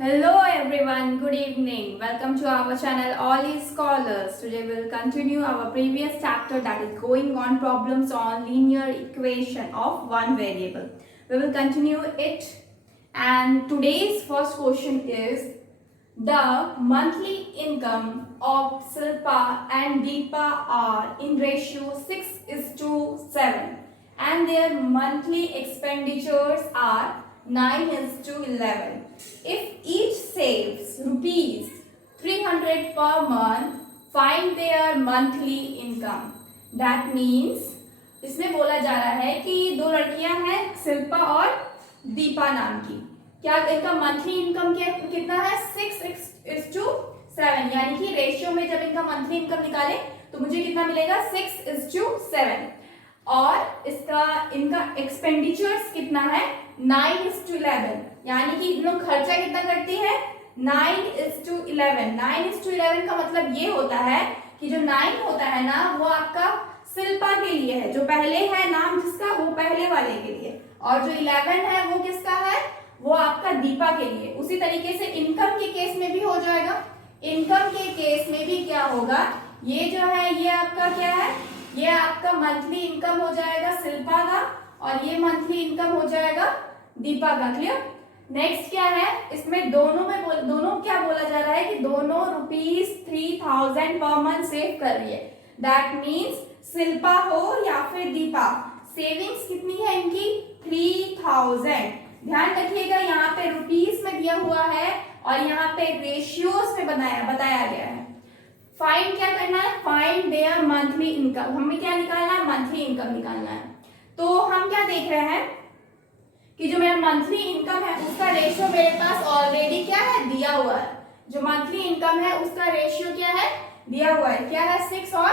Hello everyone, good evening. Welcome to our channel All is Scholars. Today we'll continue our previous chapter that is going on problems on linear equation of one variable. We will continue it and today's first question is the monthly income of Silpa and Deepa are in ratio 6:7 and their monthly expenditures are 9:11. If each saves rupees 300 per month, find their monthly income. That means इसमें बोला जा रहा है कि दो लड़कियां हैं शिल्पा और दीपा नाम की, क्या इनका मंथली इनकम कितना है 6:7, यानी कि रेशियो में जब इनका मंथली इनकम निकाले तो मुझे कितना मिलेगा 6:7 और इनका एक्सपेंडिचर्स कितना है 9:11, यानी कि इन लोग खर्चा कितना करती है 9:11। 9:11 का मतलब ये होता है कि जो 9 होता है ना वो आपका शिल्पा के लिए है, जो पहले है नाम जिसका वो पहले वाले के लिए, और जो 11 है वो किसका है वो आपका दीपा के लिए। उसी तरीके से इनकम के केस में भी हो जाएगा। इनकम के केस में भी क्या होगा, ये जो है ये आपका क्या है, ये आपका मंथली इनकम हो जाएगा शिल्पा का और ये मंथली इनकम हो जाएगा दीपा का। क्लियर। नेक्स्ट क्या है, इसमें दोनों क्या बोला जा रहा है कि दोनों ₹3000 पर मंथ सेव कर रही है। दैट मीन्स शिल्पा हो या फिर दीपा, सेविंग्स कितनी है इनकी 3000। ध्यान रखिएगा यहाँ पे रुपीस में दिया हुआ है और यहाँ पे रेशियोज में बताया गया है। फाइंड क्या करना है, फाइंड देयर मंथली इनकम। हमें क्या निकालना है, मंथली इनकम निकालना है। तो हम क्या देख रहे हैं कि जो मेरा मंथली इनकम है उसका रेशियो मेरे पास ऑलरेडी क्या है दिया हुआ है। जो मंथली इनकम है उसका रेशियो क्या है दिया हुआ है, क्या है 6 और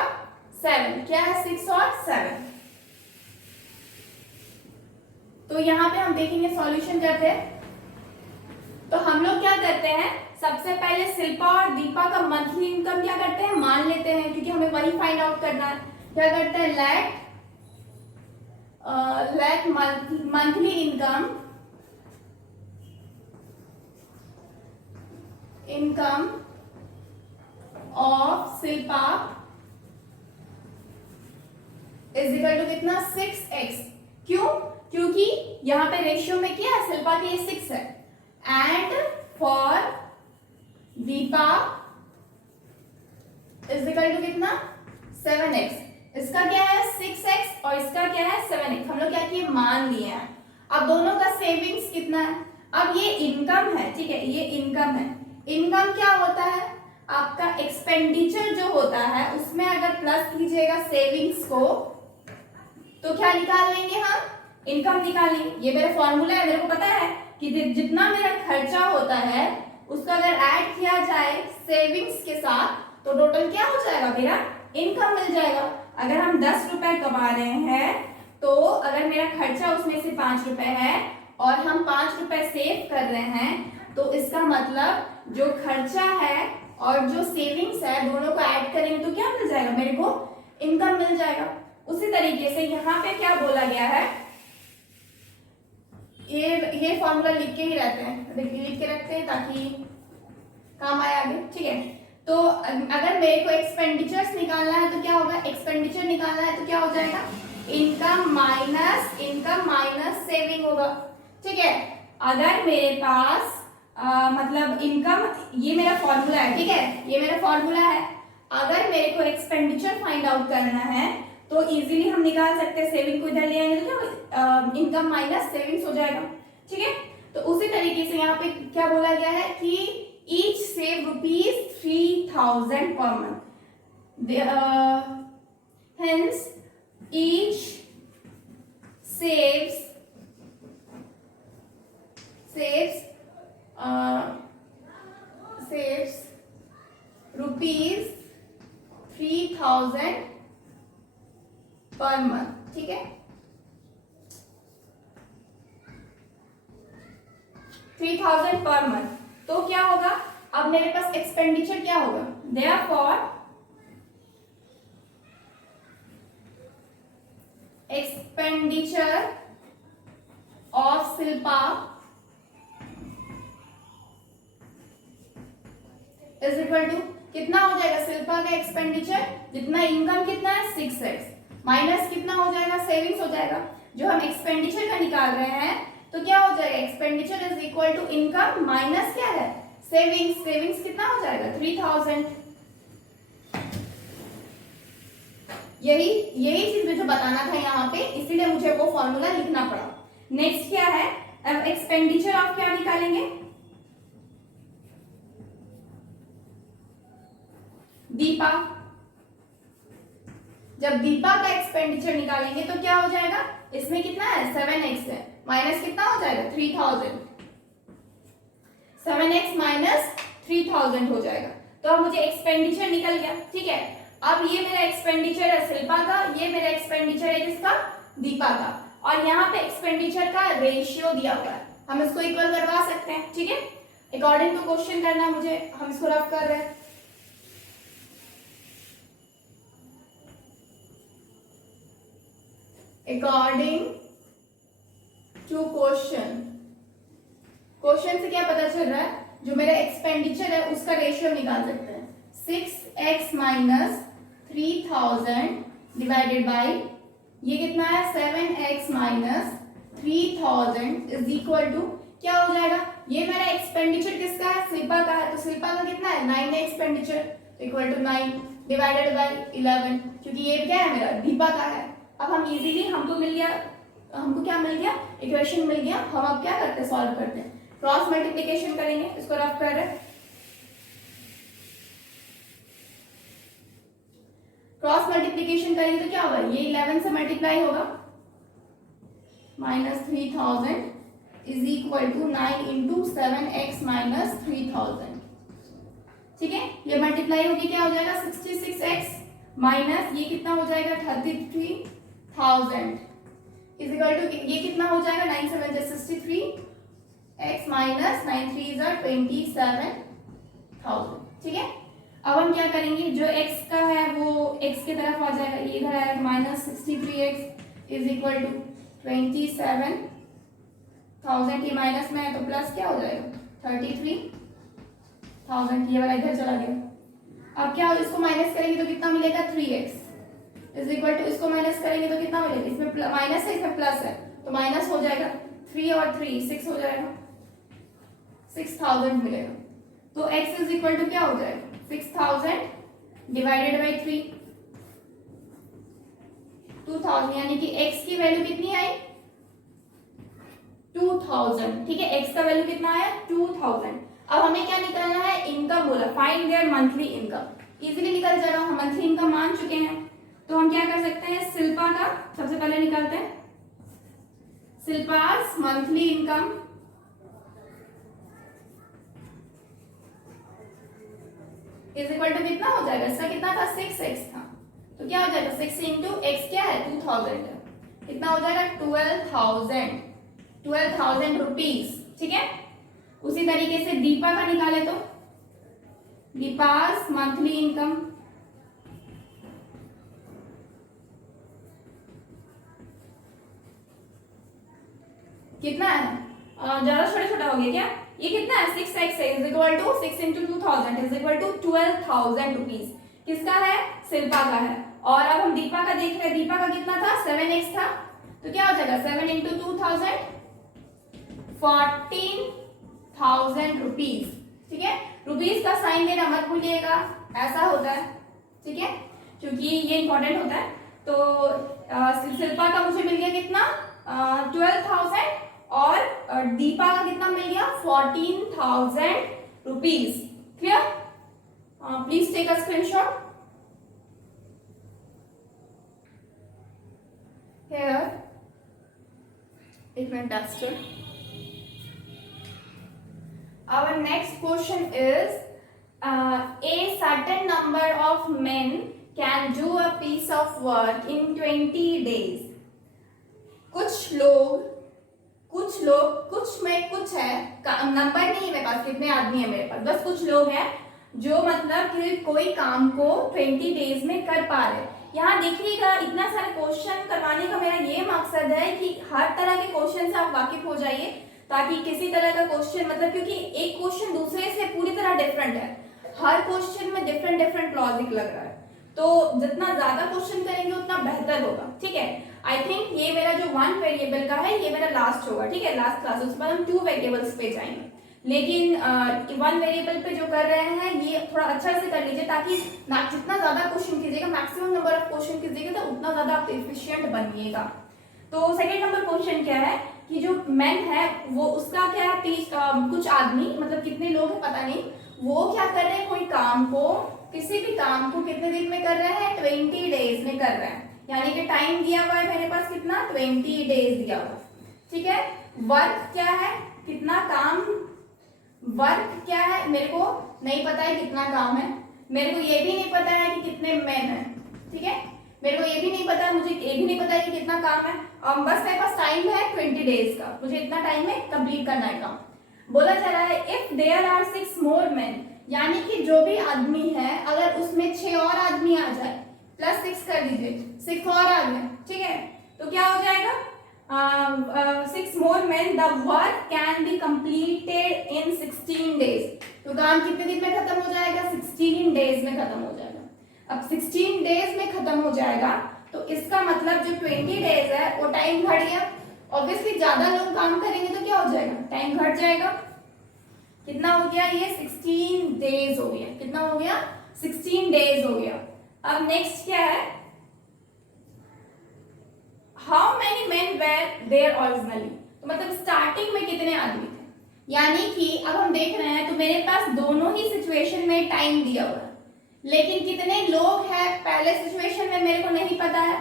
7, क्या है 6 और 7। तो यहाँ पे हम देखेंगे सॉल्यूशन करते हैं। तो हम लोग क्या करते हैं, सबसे पहले शिल्पा और दीपा का मंथली इनकम क्या करते हैं मान लेते हैं, क्योंकि हमें वही फाइंड आउट करना है। क्या करते हैं let monthly income of Shilpa is equal to कितना 6x। क्यों, क्योंकि यहाँ पे रेशियो में क्या है शिल्पा के लिए 6 है, and for Deepa is equal to कितना 7x। इसका क्या है 6x और इसका क्या है 7x। हम लोग क्या किए मान लिए हैं। अब दोनों का सेविंग्स कितना है, अब ये इनकम है, ठीक है, ये इनकम है। इनकम क्या होता है आपका एक्सपेंडिचर जो होता है उसमें अगर प्लस कीजिएगा सेविंग्स को तो क्या निकाल लेंगे हम, इनकम निकाल लेंगे। ये मेरा फॉर्मूला है, मेरे को पता है कि जितना मेरा खर्चा होता है उसका अगर ऐड किया जाए सेविंग्स के साथ तो टोटल क्या हो जाएगा मेरा इनकम मिल जाएगा। अगर हम 10 रुपए कमा रहे हैं तो अगर मेरा खर्चा उसमें से 5 रुपए है और हम 5 रुपए सेव कर रहे हैं तो इसका मतलब जो खर्चा है और जो सेविंग्स है दोनों को ऐड करेंगे तो क्या मिल जाएगा मेरे को इनकम मिल जाएगा। उसी तरीके से यहाँ पे क्या बोला गया है, ये फॉर्मूला लिख के ही रहते हैं, लिख के रखते हैं ताकि काम आए आगे, ठीक है। तो अगर मेरे को एक्सपेंडिचर्स निकालना है तो क्या होगा, एक्सपेंडिचर निकालना है तो क्या हो जाएगा इनकम माइनस सेविंग होगा, ठीक है। अगर मेरे पास मतलब इनकम, ये मेरा फॉर्मूला है, ठीक है, ये मेरा फॉर्मूला है। अगर मेरे को एक्सपेंडिचर फाइंड आउट करना है तो इजीली हम निकाल सकते हैं, सेविंग को इधर ले आएंगे तो क्या इनकम माइनस सेविंग्स हो जाएगा, ठीक है। तो उसी तरीके से यहाँ पे क्या बोला गया है कि each save ₹3000 per month, hence each saves ₹3000 per month, ठीक है। 3000 पर मंथ। तो क्या होगा, अब मेरे पास एक्सपेंडिचर क्या होगा, therefore expenditure of Shilpa is equal to कितना हो जाएगा शिल्पा का एक्सपेंडिचर, जितना इनकम कितना है 6x, माइनस कितना हो जाएगा सेविंग्स हो जाएगा, जो हम एक्सपेंडिचर का निकाल रहे हैं तो क्या हो जाएगा expenditure is equal to income minus क्या है सेविंग्स, सेविंग्स कितना हो जाएगा 3000। यही चीज मुझे बताना था यहाँ पे, इसीलिए मुझे वो फॉर्मूला लिखना पड़ा। नेक्स्ट क्या है, अब एक्सपेंडिचर ऑफ क्या निकालेंगे, दीपा। जब दीपा का एक्सपेंडिचर निकालेंगे तो क्या हो जाएगा, इसमें कितना है 7x है, माइनस कितना हो जाएगा 3000, 7x माइनस 3000 हो जाएगा। तो अब मुझे एक्सपेंडिचर निकल गया, ठीक है। अब ये मेरा एक्सपेंडिचर है शिल्पा का, ये मेरा एक्सपेंडिचर है किसका, दीपा का, और यहाँ पे एक्सपेंडिचर का रेशियो दिया हुआ है, हम इसको इक्वल करवा सकते हैं, ठीक है। अकॉर्डिंग टू क्वेश्चन करना मुझे, हम इसको रफ कर रहे हैं। अकॉर्डिंग टू क्वेश्चन से क्या पता चल रहा है, जो मेरा एक्सपेंडिचर है उसका रेशियो निकाल सकते हैं। 6x माइनस 3000 डिवाइडेड बाई ये कितना है 7x minus 3000 is equal to क्या हो जाएगा, ये मेरा एक्सपेंडिचर किसका है शिल्पा का है, तो शिल्पा का कितना है 9 है expenditure equal to 9 divided by 11, क्योंकि ये क्या है मेरा दीपा का है। अब हम इजीली, हमको मिल गया, हमको क्या मिल गया इक्वेशन मिल गया, हम अब क्या करते हैं सॉल्व करते हैं, क्रॉस मल्टीप्लिकेशन करेंगे, इसको रफ कर रहे हैं। क्रॉस मल्टीप्लिकेशन करेंगे तो क्या होगा, ये 11 से मल्टीप्लाई होगा, minus 3000 is equal to 9 into 7x minus 3000, ठीक है। ये मल्टीप्लाई होगी क्या हो जाएगा 66x माइनस ये कितना हो जाएगा 33,000 इज इक्वल टू ये कितना हो जाएगा 9 7 63 x माइनस 9 3 27,000, ठीक है। अब हम क्या करेंगे, जो x का है वो x की तरफ आ जाएगा, ये इधर आएगा minus 63x is equal to 27,000, ये माइनस में है तो प्लस क्या हो जाएगा 33,000, ये वाला इधर चला गया। अब क्या हो, इसको माइनस करेंगे तो कितना मिलेगा 3x इज इक्वल टू इसको माइनस करेंगे तो कितना मिलेगा, इसमें माइनस है इसमें प्लस है तो माइनस हो जाएगा 3 और 3 6 हो जाएगा, 6000 मिलेगा। तो x इज इक्वल टू क्या हो जाएगा 6000 डिवाइडेड बाई 3 2000, यानी कि x की वैल्यू कितनी आई 2000, ठीक है। x का वैल्यू कितना आया 2000। अब हमें क्या निकालना है, इनकम बोला, find there monthly income, easily निकल जाएगा, हम मंथली इनकम मान चुके हैं। तो हम क्या कर सकते हैं, शिल्पा का सबसे पहले निकालते हैं, Shilpa's monthly income is equal to कितना हो जाएगा, इसका कितना था 6x था, तो क्या हो जाएगा 6 इंटू एक्स क्या है 2000 है, कितना हो जाएगा 12,000 रुपीज, ठीक है। उसी तरीके से दीपा का निकाले तो दीपास मंथली इनकम कितना है, ज्यादा छोटा छोटा हो गया क्या, ये कितना है 6x is equal to 6 into 2000 is equal to 12,000 rupees, किसका है शिल्पा का है। और अब हम दीपा का देख रहे हैं, दीपा का कितना था 7x था, तो क्या हो जाएगा 7 इंटू 2000 14,000 रुपीज, ठीक है। रुपीज का साइन देना मत भूलिएगा, ऐसा होता है, ठीक है, क्योंकि ये इंपॉर्टेंट होता है। तो शिल्पा का मुझे मिल गया कितना 12,000 और दीपा का कितना मिल गया 14,000 rupees, clear. Please take a screenshot here if interested. Our next question is a certain number of men can do a piece of work in 20 days. कुछ में कुछ है, नंबर नहीं है मेरे पास कितने आदमी है मेरे पास, बस कुछ लोग हैं जो मतलब कि कोई काम को 20 डेज में कर पा रहे हैं। यहाँ देखिएगा इतना सारे क्वेश्चन करवाने का मेरा ये मकसद है कि हर तरह के क्वेश्चन से आप वाकिफ हो जाइए, ताकि किसी तरह का क्वेश्चन मतलब, क्योंकि एक क्वेश्चन दूसरे से पूरी तरह डिफरेंट है, हर क्वेश्चन में डिफरेंट डिफरेंट लॉजिक लग रहा है, तो जितना ज्यादा क्वेश्चन करेंगे उतना बेहतर होगा, ठीक है। आई थिंक ये मेरा जो 1 वेरिएबल का है ये मेरा लास्ट होगा, ठीक है, लास्ट क्लास, उसके बाद हम 2 वेरिएबल्स पे जाएंगे। लेकिन 1 वेरिएबल पे जो कर रहे हैं ये थोड़ा अच्छा से कर लीजिए, ताकि जितना ज्यादा क्वेश्चन कीजिएगा, मैक्सिमम नंबर ऑफ क्वेश्चन कीजिएगा तो उतना ज्यादा आप एफिशिएंट बनिएगा। तो सेकंड नंबर क्वेश्चन क्या है कि जो मैन है वो उसका क्या है, कुछ आदमी, मतलब कितने लोग हैं पता नहीं, वो क्या कर रहे हैं, कोई काम को, किसी भी काम को कितने दिन में कर रहे हैं, 20 डेज में कर रहे हैं। यानी कि टाइम दिया हुआ है मेरे पास कितना, 20 डेज दिया हुआ, ठीक है। वर्क क्या है, कितना काम, वर्क क्या है मेरे को नहीं पता है कितना काम है, मेरे को ये भी नहीं पता है कि कितने मैन है, ठीक है, मेरे को ये भी नहीं पता, मुझे ये भी नहीं पता है कि कितना काम है, बस मेरे पास टाइम है 20 डेज का, मुझे इतना टाइम में कंप्लीट करना है काम। बोला जा रहा है if there are 6 more man, यानी कि जो भी आदमी है अगर उसमें 6 और आदमी आ जाए, प्लस 6 कर दीजिए, 6 और आ गए, ठीक है, तो क्या हो जाएगा, 6 more men, the work can be completed in 16 days। तो काम कितने दिन में खत्म हो जाएगा, 16 डेज में खत्म हो जाएगा। अब 16 डेज में खत्म हो जाएगा तो इसका मतलब जो 20 डेज है वो टाइम घट गया। ऑब्वियसली ज्यादा लोग काम करेंगे तो क्या हो जाएगा, टाइम घट जाएगा। कितना हो गया ये, 16 डेज हो गया। कितना हो गया, 16 डेज हो गया। अब नेक्स्ट क्या है, how many men were there originally, तो मतलब स्टार्टिंग में कितने आदमी थे, यानी कि अब हम देख रहे हैं तो मेरे पास दोनों ही सिचुएशन में टाइम दिया हुआ है, लेकिन कितने लोग हैं पहले सिचुएशन में मेरे को नहीं पता है,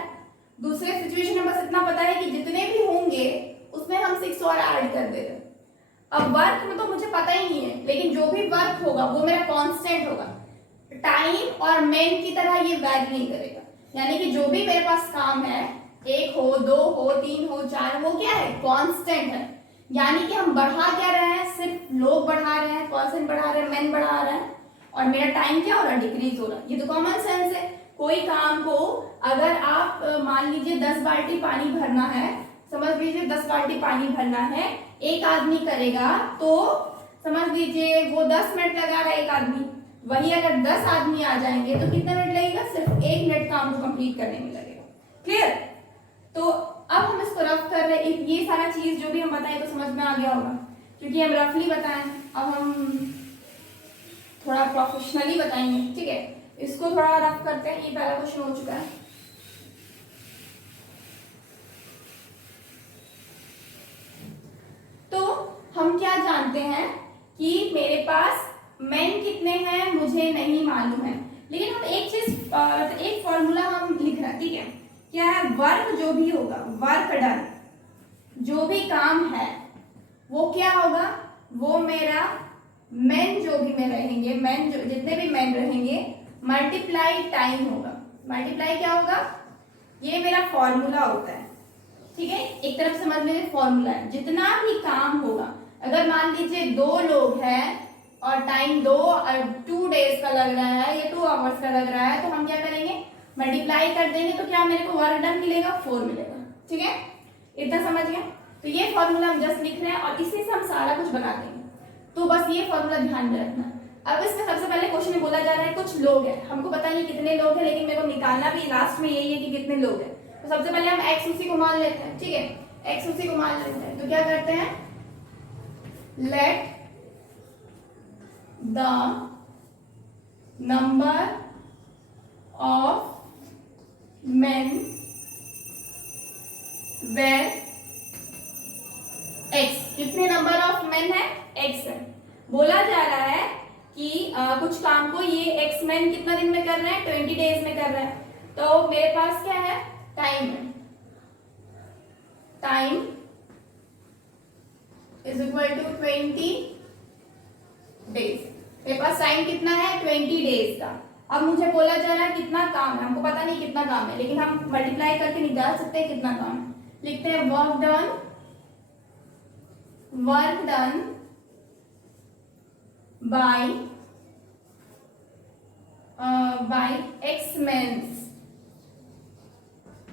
दूसरे सिचुएशन में बस इतना पता है कि जितने भी होंगे उसमें हम 6 और ऐड कर दे रहे। अब वर्क में तो मुझे पता ही नहीं है, लेकिन जो भी वर्क होगा वो मेरा कांस्टेंट होगा, टाइम और मेन की तरह ये वैरी नहीं करेगा। यानी कि जो भी मेरे पास काम है, 1 हो 2 हो 3 हो 4, वो क्या है, कांस्टेंट है। यानी कि हम बढ़ा क्या रहे हैं, सिर्फ लोग बढ़ा रहे हैं, पर्सन बढ़ा रहे हैं, मेन बढ़ा रहे हैं, और मेरा टाइम क्या हो रहा है, डिक्रीज हो रहा है। ये तो कॉमन सेंस है। कोई काम को अगर आप मान लीजिए 10 बाल्टी पानी भरना है, समझ लीजिए 10 बाल्टी पानी भरना है, एक आदमी करेगा तो समझ लीजिए वो 10 मिनट लगा रहा है एक आदमी। वही अगर 10 आदमी आ जाएंगे तो कितना मिनट लगेगा, सिर्फ 1 मिनट काम को कंप्लीट करने में लगेगा। क्लियर। तो अब हम इसको रफ कर रहे हैं, ये सारा चीज जो भी हम बताएं तो समझ में आ गया होगा, क्योंकि हम रफली बताएं। अब हम थोड़ा प्रोफेशनली बताएंगे, ठीक है। इसको थोड़ा रफ करते हैं। ये पहला क्वेश्चन हो चुका है। तो हम क्या जानते हैं कि मेरे पास मेन कितने हैं मुझे नहीं मालूम है, लेकिन हम एक चीज, एक फॉर्मूला हम लिख रहे हैं, ठीक है। क्या है, वर्क जो भी होगा, वर्क डन, जो भी काम है वो क्या होगा, वो मेरा मेन जो भी में रहेंगे, मेन जो जितने भी मेन रहेंगे मल्टीप्लाई टाइम होगा। मल्टीप्लाई क्या होगा, ये मेरा फॉर्मूला होता है, ठीक है। एक तरफ समझ लीजिए फॉर्मूला है, जितना भी काम होगा, अगर मान लीजिए 2 लोग हैं और टाइम 2 डेज का लग रहा है या 2 आवर्स का लग रहा है, तो हम क्या करेंगे, मल्टीप्लाई कर देंगे, तो क्या मेरे को वर्क डन मिलेगा, 4 मिलेगा, ठीक है। इतना समझ गए। तो ये फॉर्मूला हम जस्ट लिख रहे हैं और इसी से हम सारा कुछ बना देंगे। तो बस ये फॉर्मूला ध्यान में रखना। अब इसमें सबसे पहले क्वेश्चन में बोला जा रहा है कुछ लोग हैं, हमको पता नहीं कितने लोग हैं, लेकिन मेरे को निकालना भी लास्ट में यही है कि कितने लोग हैं। तो सबसे पहले हम एक्स उसी को मान लेते हैं, ठीक है, एक्स उसी को मान लेते हैं। तो क्या करते हैं, let the number of men where x, कितने नंबर ऑफ men है, x है। बोला जा रहा है कि कुछ काम को ये x men कितना दिन में कर रहे हैं, 20 डेज में कर रहे हैं। तो मेरे पास क्या है, टाइम है, time is equal to 20 days. मेरे पास टाइम कितना है, 20 डेज का। अब मुझे बोला जा रहा है कितना काम है, हमको पता नहीं कितना काम है, लेकिन हम मल्टीप्लाई करके निकाल सकते हैं कितना काम है। लिखते हैं work done by x mens,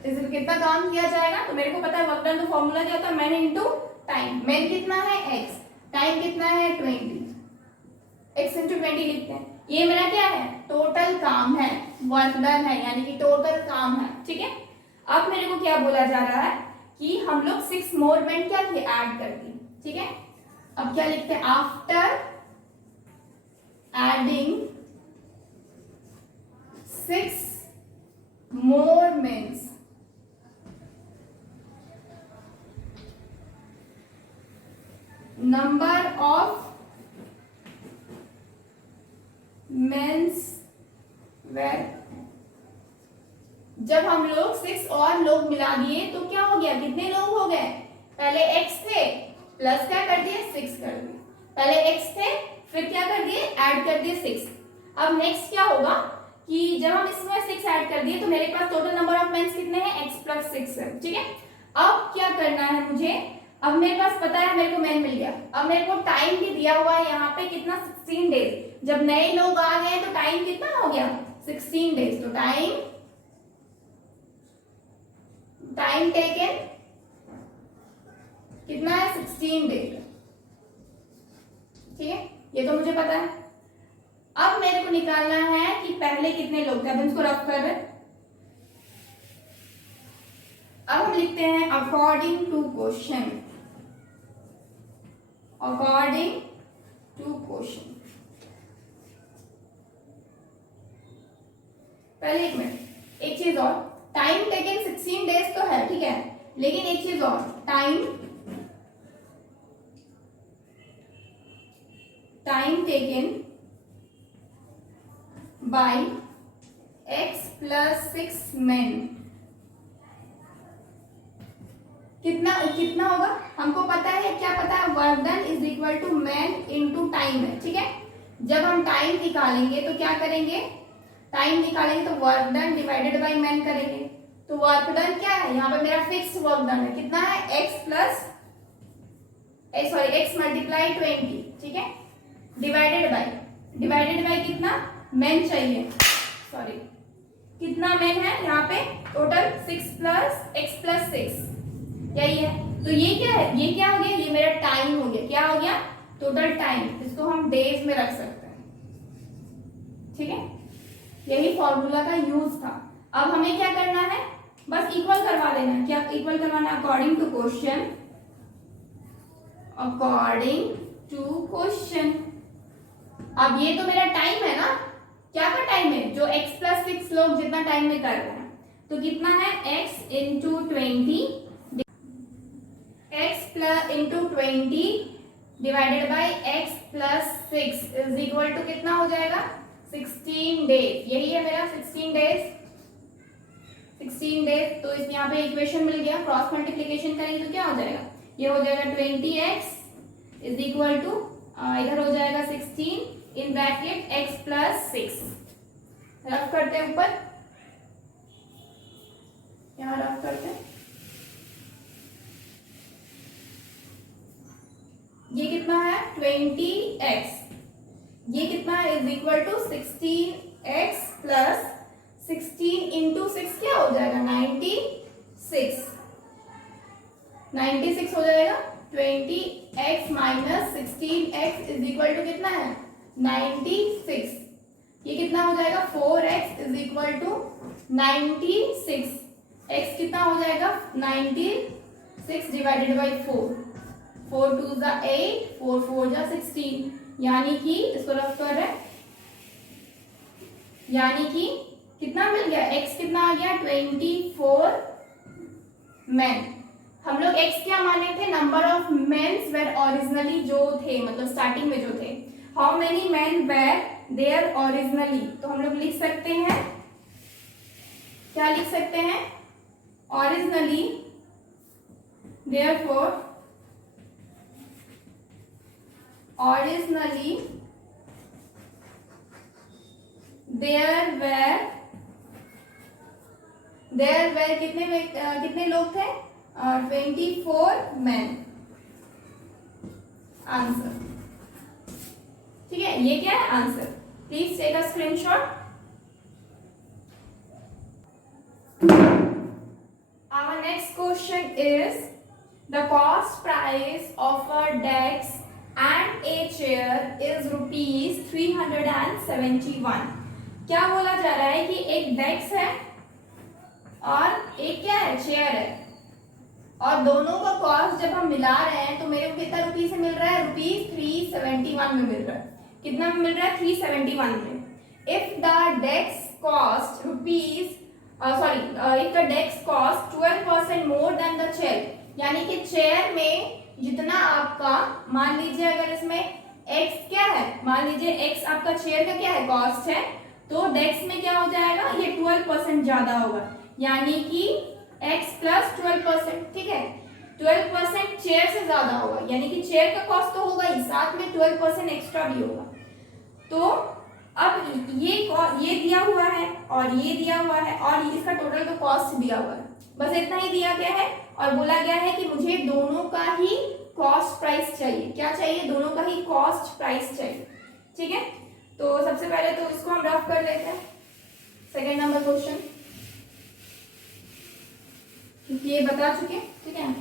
इसमें कितना काम किया जाएगा। तो मेरे को पता है वर्क डन का फॉर्मूला क्या होता है, मैन इनटू टाइम। मैन कितना है, एक्स, टाइम कितना है, 20, x इंटू 20 लिखते हैं। ये मेरा क्या है, टोटल काम है, वर्क डन है, यानी कि टोटल काम है। ठीक है, अब मेरे को क्या बोला जा रहा है कि हम लोग 6 मोर मेन क्या किए, ऐड कर दिए। ठीक है, अब क्या लिखते हैं, after adding 6 more mens number of mens were, जब हम लोग 6 और लोग मिला दिए तो क्या हो गया, कितने लोग हो गए, पहले x थे प्लस क्या कर दिए 6 कर दिए, पहले x थे फिर क्या कर दिए ऐड कर दिए 6। अब नेक्स्ट क्या होगा कि जब हम इसमें 6 ऐड कर दिए तो मेरे पास टोटल नंबर ऑफ मेंस कितने हैं, x प्लस 6 है। ठीक है, अब क्या करना है मुझे, अब मेरे पास पता है मेरे को मेन मिल गया, अब मेरे को टाइम भी दिया हुआ है यहाँ पे कितना 16 डेज, जब नए लोग आ गए तो टाइम कितना हो गया 16 डेज, तो टाइम टेकन कितना है 16 डेज। ठीक है, ये तो मुझे पता है। अब मेरे को निकालना है कि पहले कितने लोग थे, अब इसको रफ कर रहे, अब हम लिखते हैं according to question, according to question. पहले एक मिनट, एक चीज और, टाइम टेकन 16 डेज तो है, ठीक है, लेकिन एक चीज और, time taken bye x plus 6 men कितना कितना होगा, हमको पता है, क्या पता है, work done is equal to man into time है। ठीक है, जब हम टाइम निकालेंगे तो क्या करेंगे, टाइम निकालेंगे तो work done divided by man करेंगे, तो वर्क डन क्या है, यहाँ पे मेरा फिक्स वर्क डन है, कितना है x प्लस x मल्टीप्लाई 20। ठीक है, डिवाइडेड बाय कितना मैन चाहिए, सॉरी कितना मैन है यहाँ पे, टोटल 6 प्लस x प्लस 6 यही है। तो ये क्या है, ये क्या हो गया, ये मेरा टाइम हो गया, क्या हो गया टोटल टाइम, इसको हम डेज में रख सकते हैं। ठीक है, यही फॉर्मूला का यूज था। अब हमें क्या करना है, बस इक्वल करवा देना है, क्या इक्वल करवाना है, according to question, according to question. अब ये तो मेरा टाइम है ना, क्या का टाइम है, जो x प्लस 6 लोग जितना टाइम में कर रहे हैं, तो कितना है x into 20, x plus into 20 divided by x plus 6 is equal to कितना हो जाएगा 16 डेज, यही है मेरा 16 डेज। तो इस यहाँ पे इक्वेशन मिल गया, क्रॉस मल्टीप्लिकेशन करेंगे तो क्या हो जाएगा, ये हो जाएगा 20x इज इक्वल टू इधर हो जाएगा 16 in bracket x plus 6, rough करते हैं ऊपर, यहाँ रफ करते हैं, ये कितना है 20x, ये कितना है is equal to 16x plus 16 into 6 क्या हो जाएगा 96 हो जाएगा, 20x minus 16x is equal to कितना है 96, ये कितना हो जाएगा 4x is equal to 96, x कितना हो जाएगा 96 डिवाइडेड बाई 4 2 जा 8, 4 4 जा 16, यानी कि इसको रफ कर रहे, यानी कि कितना मिल गया, x कितना आ गया 24 men। हम लोग x क्या माने थे, number of mens were originally जो थे, मतलब स्टार्टिंग में जो थे, how many men were there originally, तो हम लोग लिख सकते हैं, क्या लिख सकते हैं, originally therefore originally there were कितने लोग थे 24 men, आंसर। ठीक है, ये क्या है answer, please take a screenshot. Our next question is the cost price of a desk and a chair is ₹371। क्या बोला जा रहा है कि एक डेस्क है और एक क्या है, चेयर है, और दोनों का कॉस्ट जब हम मिला रहे हैं तो मेरे को कितना रुपीस से मिल रहा है, ₹371 में मिल रहा है। कितना में मिल रहा है, 371 में। If the desk cost if the desk cost 12% more than the chair, यानी कि चेयर में जितना आपका, मान लीजिए अगर इसमें x क्या है, मान लीजिए x आपका चेयर का क्या है, कॉस्ट है, तो डेस्क में क्या हो जाएगा, ये 12% ज्यादा होगा, यानी कि x प्लस 12%, ठीक है, 12% चेयर से ज्यादा होगा, यानी कि चेयर का कॉस्ट तो होगा ही, साथ में 12% एक्स्ट्रा भी होगा। तो अब ये दिया हुआ है और ये दिया हुआ है और इसका टोटल का कॉस्ट दिया हुआ है, बस इतना ही दिया गया है और बोला गया है कि मुझे दोनों का ही कॉस्ट प्राइस चाहिए। क्या चाहिए, दोनों का ही कॉस्ट प्राइस चाहिए, ठीक है। तो सबसे पहले तो इसको हम रफ कर लेते हैं, सेकेंड नंबर क्वेश्चन, क्योंकि ये बता चुके, ठीक है।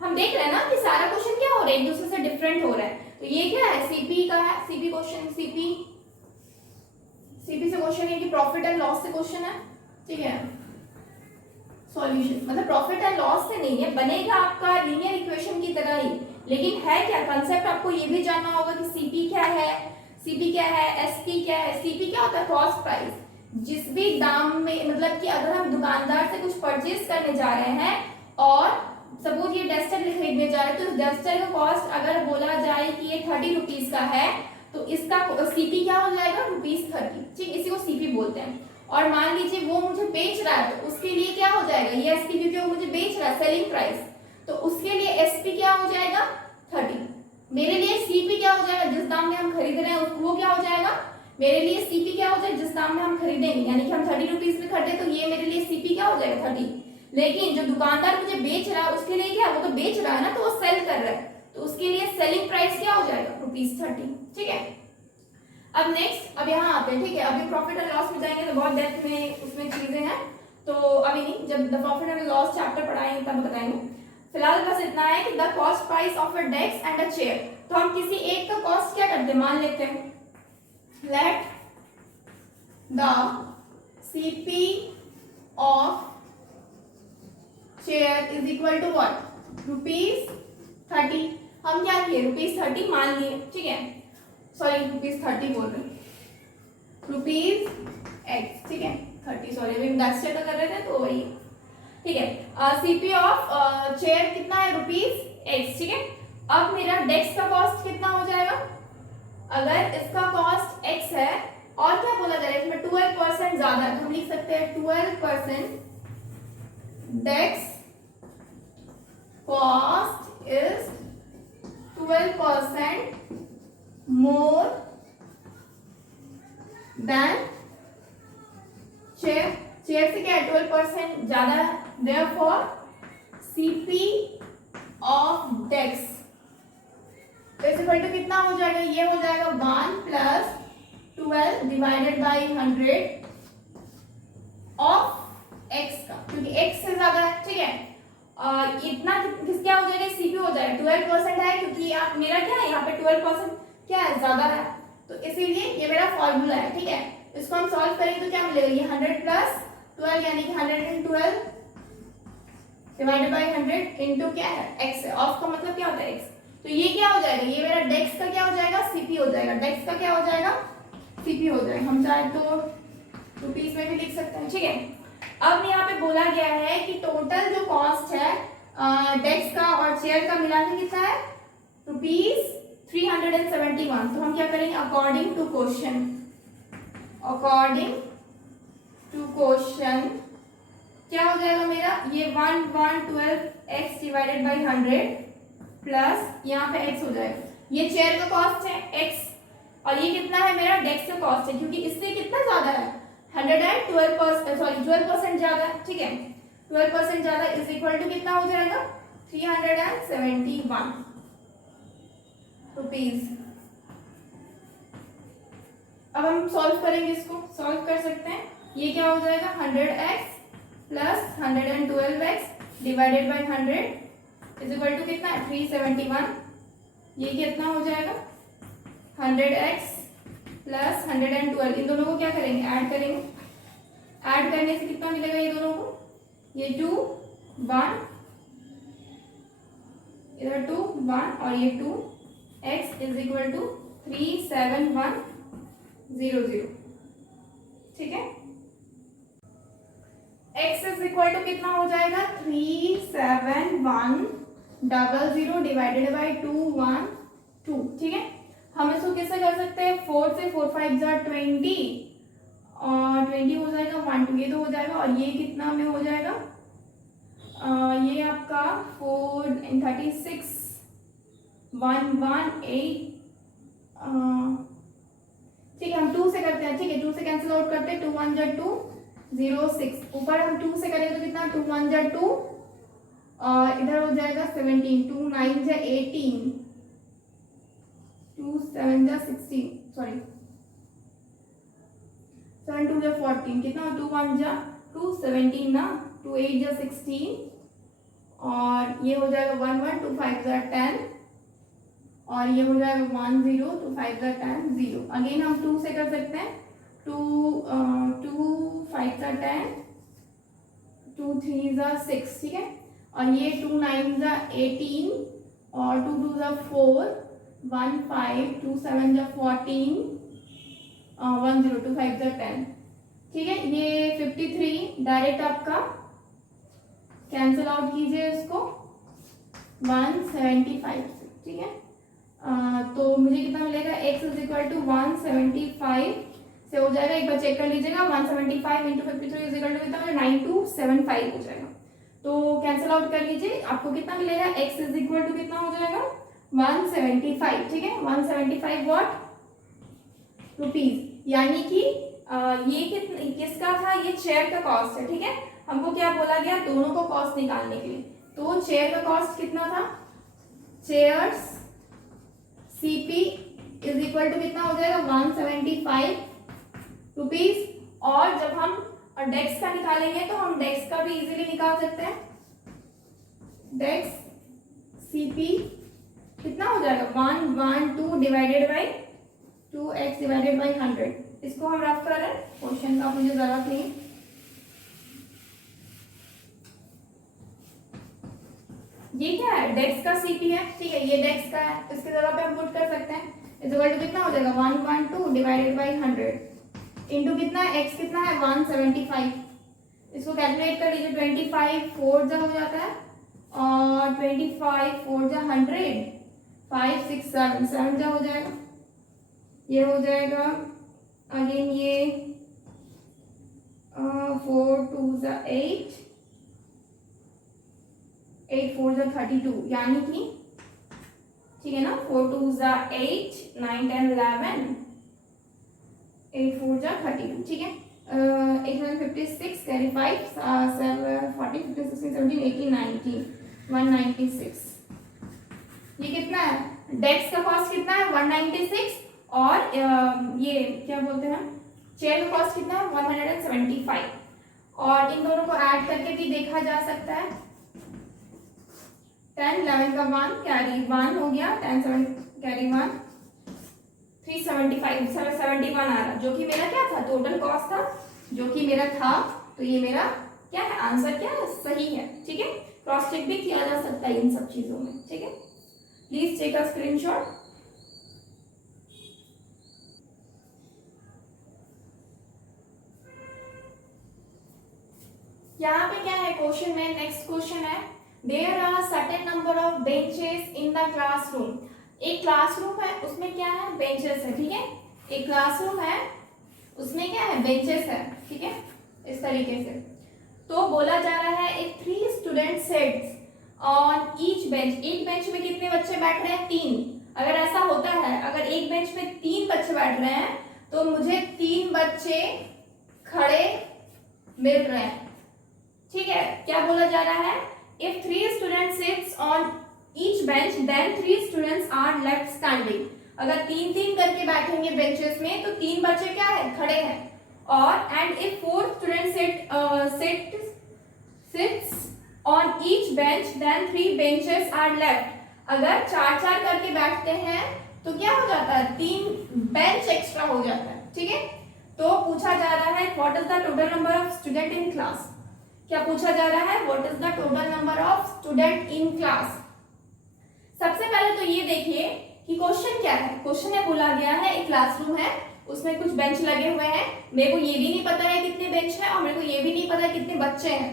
हम देख रहे हैं ना कि सारा क्वेश्चन क्या हो रहा है, एक दूसरे से डिफरेंट हो रहा है। तो ये क्या है, सीपी का है, सीपी क्वेश्चन, सीपी से क्वेश्चन है कि प्रॉफिट एंड लॉस से क्वेश्चन है, ठीक है। सॉल्यूशन मतलब प्रॉफिट एंड लॉस से नहीं है, बनेगा आपका लीनियर इक्वेशन की तरह ही, लेकिन है क्या कंसेप्ट, आपको ये भी जानना होगा कि सीपी क्या है, एसपी क्या है। सीपी क्या होता है, कॉस्ट प्राइस। जिस भी दाम में, मतलब कि अगर हम दुकानदार से कुछ परचेज करने जा रहे हैं और सपोज ये डस्टर खरीदने जा रहे हैं, तो इस डस्टर का कॉस्ट अगर बोला जाए कि ये 30 रुपीज का है, तो इसका सीपी क्या हो जाएगा, ₹30, ठीक, इसी को सीपी बोलते हैं। और मान लीजिए वो मुझे बेच रहा है, तो उसके लिए क्या हो जाएगा, ये एसपी, क्योंकि वो मुझे बेच रहा है, सेलिंग प्राइस, तो उसके लिए एसपी क्या हो जाएगा, 30। मेरे लिए सीपी क्या हो जाएगा, जिस दाम में हम खरीद रहे हैं वो क्या हो जाएगा, मेरे लिए सीपी क्या हो जाएगा, जिस दाम में हम खरीदेंगे, यानी कि हम 30 रुपीज में खरीदे, तो ये मेरे लिए सीपी क्या हो जाएगा, 30। लेकिन जो दुकानदार मुझे बेच रहा है उसके लिए क्या, वो तो बेच रहा है ना, तो वो सेल कर रहा है, तो उसके लिए सेलिंग प्राइस क्या हो जाएगा, ₹30, ठीक है। अब नेक्स्ट, अब यहाँ आते हैं, ठीक है। अभी प्रॉफिट एंड लॉस में जाएंगे तो बहुत डेप्थ में उसमें चीजें हैं, तो अभी नहीं, जब the profit and loss chapter पढ़ाएंगे तब बताएंगे। फिलहाल बस इतना है कि the cost price of a desk and a chair, तो हम किसी एक का कॉस्ट क्या करते हैं, मान लेते हैं, let the CP of chair is equal to what, ₹30। हम क्या किए, ₹30 मान लिए, ठीक है, सॉरी ₹30 बोल रहे हैं, ₹x, ठीक है, 30, सॉरी अभी डस्टर कर रहे थे तो वही, ठीक है। सीपी ऑफ चेयर कितना है, ₹x, ठीक है। अब मेरा डेस्क का कॉस्ट कितना हो जाएगा, अगर इसका कॉस्ट x है और क्या बोला जा रहा है, इसमें 12% ज्यादा है, हम लिख सकते हैं 12% desk cost is 12% more than chair से क्या है, 12% ज्यादा, therefore CP of desk is equal to कितना हो जाएगा, ये हो जाएगा 1 + 12 डिवाइडेड बाई 100 ऑफ x का, क्योंकि x से ज्यादा है, ठीक है। इतना किस क्या हो जाएगा, सीपी हो जाएगा, 12% है, क्योंकि मेरा क्या है यहाँ पे 12% क्या है, ज्यादा है, तो इसीलिए ये मेरा फॉर्मूला है, ठीक है। इसको हम सॉल्व करेंगे तो क्या मिलेगा, ये 100 + 12 यानी कि 112 डिवाइडेड बाई 100 इंटू क्या है, x है, ऑफ का मतलब क्या होता है, x, तो ये क्या हो जाएगा, ये मेरा डेस्क का क्या हो जाएगा, सीपी हो जाएगा, डेस्क का क्या हो जाएगा, सीपी हो जाएगा। हम चाहे तो रुपीस में भी लिख सकते हैं, ठीक है। अब यहाँ पे बोला गया है कि टोटल जो कॉस्ट है डेस्क का और चेयर का मिला के कितना है, ₹371। तो हम क्या करेंगे, अकॉर्डिंग टू क्वेश्चन क्या हो जाएगा मेरा, ये 112x डिवाइडेड बाई 100 प्लस यहाँ पे x हो जाएगा, ये चेयर का कॉस्ट है x और ये कितना है मेरा डेस्क का कॉस्ट है, क्योंकि इससे कितना ज्यादा है, 12% ज्यादा, ठीक है, 12% ज्यादा इज इक्वल टू कितना हो जाएगा, 371 रुपीज। अब हम सॉल्व करेंगे, इसको सॉल्व कर सकते हैं, ये क्या हो जाएगा, 100x + 112x divided by 100 is equal to कितना है, 371 ये कितना हो जाएगा 100x प्लस 112, इन दोनों को क्या करेंगे ऐड करेंगे, ऐड करने से कितना मिलेगा ये दोनों को, ये 2 1 इधर 2 1 और ये 2 x इज इक्वल टू 37100, ठीक है। x इज इक्वल टू कितना हो जाएगा 37100 डिवाइडेड बाई 212, ठीक है। हम इसको कैसे कर सकते हैं, 4 से 4 5 जा 20 और 20 हो जाएगा 1 2, ये तो हो जाएगा, और ये कितना में हो जाएगा ये आपका 4 and 36 118, ठीक है। हम 2 से करते हैं, ठीक है, 2 से कैंसिल आउट करते हैं, 2 1 जा 2 0 6, ऊपर हम 2 से करेंगे तो कितना 2 1 जा 2 और इधर हो जाएगा 17, 2 9 जा 18, 2 7 जा 16, सॉरी 7 2 जा 14, कितना 2 1 जा 2 17 ना, 2 8 जा 16 और ये हो जाएगा 1 1 2 5 जा 10 और ये हो जाएगा 1 0 2 5 जा 10 0। अगेन हम 2 से कर सकते हैं, 2 5 जा 10, 2 3 जा 6, ठीक है, और ये 2 9 जा 18 और 2 2 जा 4, 1 5 2 7 जा 14, 1 0 2 5 जा 10, ठीक है। ये 53 डायरेक्ट आपका कैंसिल आउट कीजिए इसको 175 से, ठीक है। तो मुझे कितना मिलेगा x इज इक्वल टू 175 से हो जाएगा, एक बार चेक कर लीजिएगा, 175 इंटू 53 इज इक्वल टू कितना 9275 हो जाएगा। तो कैंसिल आउट कर लीजिए, आपको कितना मिलेगा x इज इक्वल टू कितना हो जाएगा 175, ठीक है, 175 व्हाट रुपीज, यानी कि ये किसका था, ये चेयर का कॉस्ट है, ठीक है। हमको क्या बोला गया, दोनों को कॉस्ट निकालने के लिए, तो चेयर का कॉस्ट कितना था, chairs CP is equal to कितना हो जाएगा 175 रुपीज, और जब हम डेस्क का निकालेंगे तो हम डेस्क का भी इजीली निकाल सकते हैं, डेस्क सीपी कितना हो जाएगा 112 divided by 2x divided by 100, इसको हम रफ कर रहे हैं, क्वेश्चन का मुझे जरूरत नहीं है। ये क्या है, डेस्क का सीपी है, ठीक है, ये डेस्क का है, इसके जगह पे हम पुट कर सकते हैं, इज इक्वल टू कितना हो जाएगा 112 डिवाइडेड बाई 100 इनटू कितना है, x कितना है 175, इसको कैलकुलेट कर लीजिए, 25 4 जा हो जाता है और 25 4 जा 100, 5 6 7 जा हो जाएगा, ये हो जाएगा अगेन ये 4 2 जा 8 8 4 जा 32, यानी कि ठीक है ना, 4 2 जा 8 9 10 11 8 4 जा 32, ठीक है, 856 कैरी 5 7 40 50 60 70 80 90 196, ये कितना है, डेस्क का कॉस्ट कितना है 196 और ये क्या बोलते हैं चेयर का कॉस्ट कितना है 175, और इन दोनों को ऐड करके भी देखा जा सकता है, 10 11 का 1 कैरी 1 हो गया, 10 7 कैरी 1 375 71 आ रहा, जो कि मेरा क्या था टोटल कॉस्ट था, जो कि मेरा था, तो ये मेरा क्या है आंसर क्या है सही है, ठीक है। क्रॉस चेक भी किया जा सकता है इन सब चीजों में, ठीक है। Please take a screenshot. यहाँ पे क्या है क्वेश्चन में, नेक्स्ट क्वेश्चन है, there are certain number of benches in the classroom. एक क्लासरूम है उसमें क्या है बेंचेस है, ठीक है, एक क्लासरूम है उसमें क्या है बेंचेस है, ठीक है, इस तरीके से। तो बोला जा रहा है if 3 student sits on each bench, एक बेंच में कितने बच्चे बैठ रहे हैं 3, अगर ऐसा होता है अगर एक बेंच में 3 बच्चे बैठ रहे हैं तो मुझे 3 बच्चे खड़े मिल रहे हैं, ठीक है। क्या बोला जा रहा है, if 3 student sits on each bench then 3 students are left standing, अगर 3 करके बैठेंगे बेंचेस में तो 3 बच्चे क्या है खड़े हैं, और and if 4 student sits on each bench then 3 benches are left, अगर 4-4 करके बैठते हैं तो क्या हो जाता है, 3 बेंच एक्स्ट्रा हो जाता है। ठीक है, तो पूछा जा रहा है what is the total number of student in class. क्या पूछा जा रहा है, what is the total number of student in class. सबसे पहले तो ये देखिए कि क्वेश्चन क्या है। क्वेश्चन में बोला गया है एक क्लासरूम है, उसमें कुछ बेंच लगे हुए हैं। मेरे को ये भी नहीं पता है कितने बेंच है और मेरे को ये भी नहीं पता है कितने बच्चे हैं।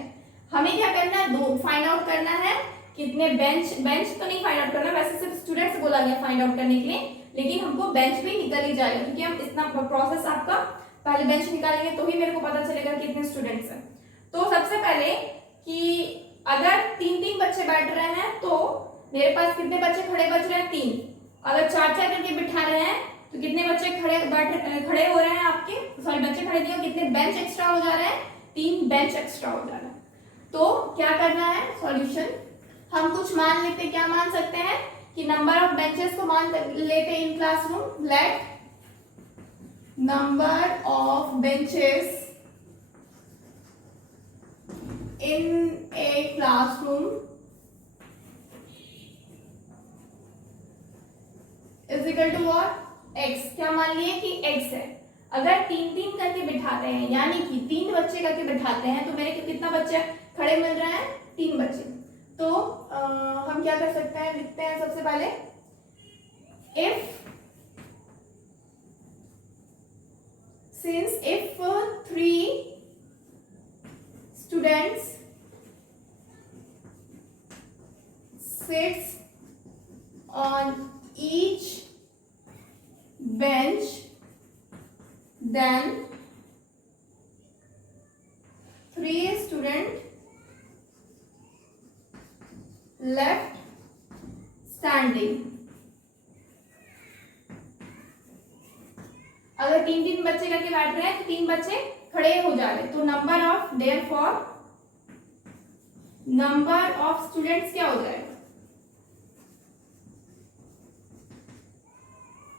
हमें क्या करना है, दो फाइंड आउट करना है कितने बेंच तो नहीं फाइंड आउट करना, वैसे सिर्फ स्टूडेंट्स बोला गया फाइंड आउट करने के लिए, लेकिन हमको बेंच भी निकल ही जाएगा क्योंकि हम इतना प्रोसेस आपका पहले बेंच निकालेंगे तो ही मेरे को पता चलेगा कितने स्टूडेंट्स हैं। तो सबसे पहले कि अगर 3-3 बच्चे बैठ रहे हैं तो मेरे पास कितने बच्चे खड़े बच रहे हैं, 3। अगर 4-4 करके बिठा रहे हैं तो कितने बच्चे खड़े हो रहे हैं आपके, सॉरी बच्चे खड़े नहीं हो, कितने बेंच एक्स्ट्रा हो जा रहे हैं, 3 बेंच एक्स्ट्रा हो जा रहा है। तो क्या करना है सॉल्यूशन, हम कुछ मान लेते, क्या मान सकते हैं कि नंबर ऑफ बेंचेस को मान लेते in classroom. Let number of benches in a classroom is equal to what, x। क्या मान लिए कि x है। अगर 3-3 करके बिठाते हैं यानी कि 3 बच्चे करके बिठाते हैं तो मेरे को कितना बच्चे खड़े मिल रहे हैं, 3 बच्चे। तो हम क्या कर सकते हैं, लिखते हैं सबसे पहले if 3 students sits on each bench then 3 students left standing। अगर 3-3 बच्चे करके बैठ रहे हैं तो 3 बच्चे खड़े हो जा रहे हैं, तो number of therefore number of students क्या हो जाएगा,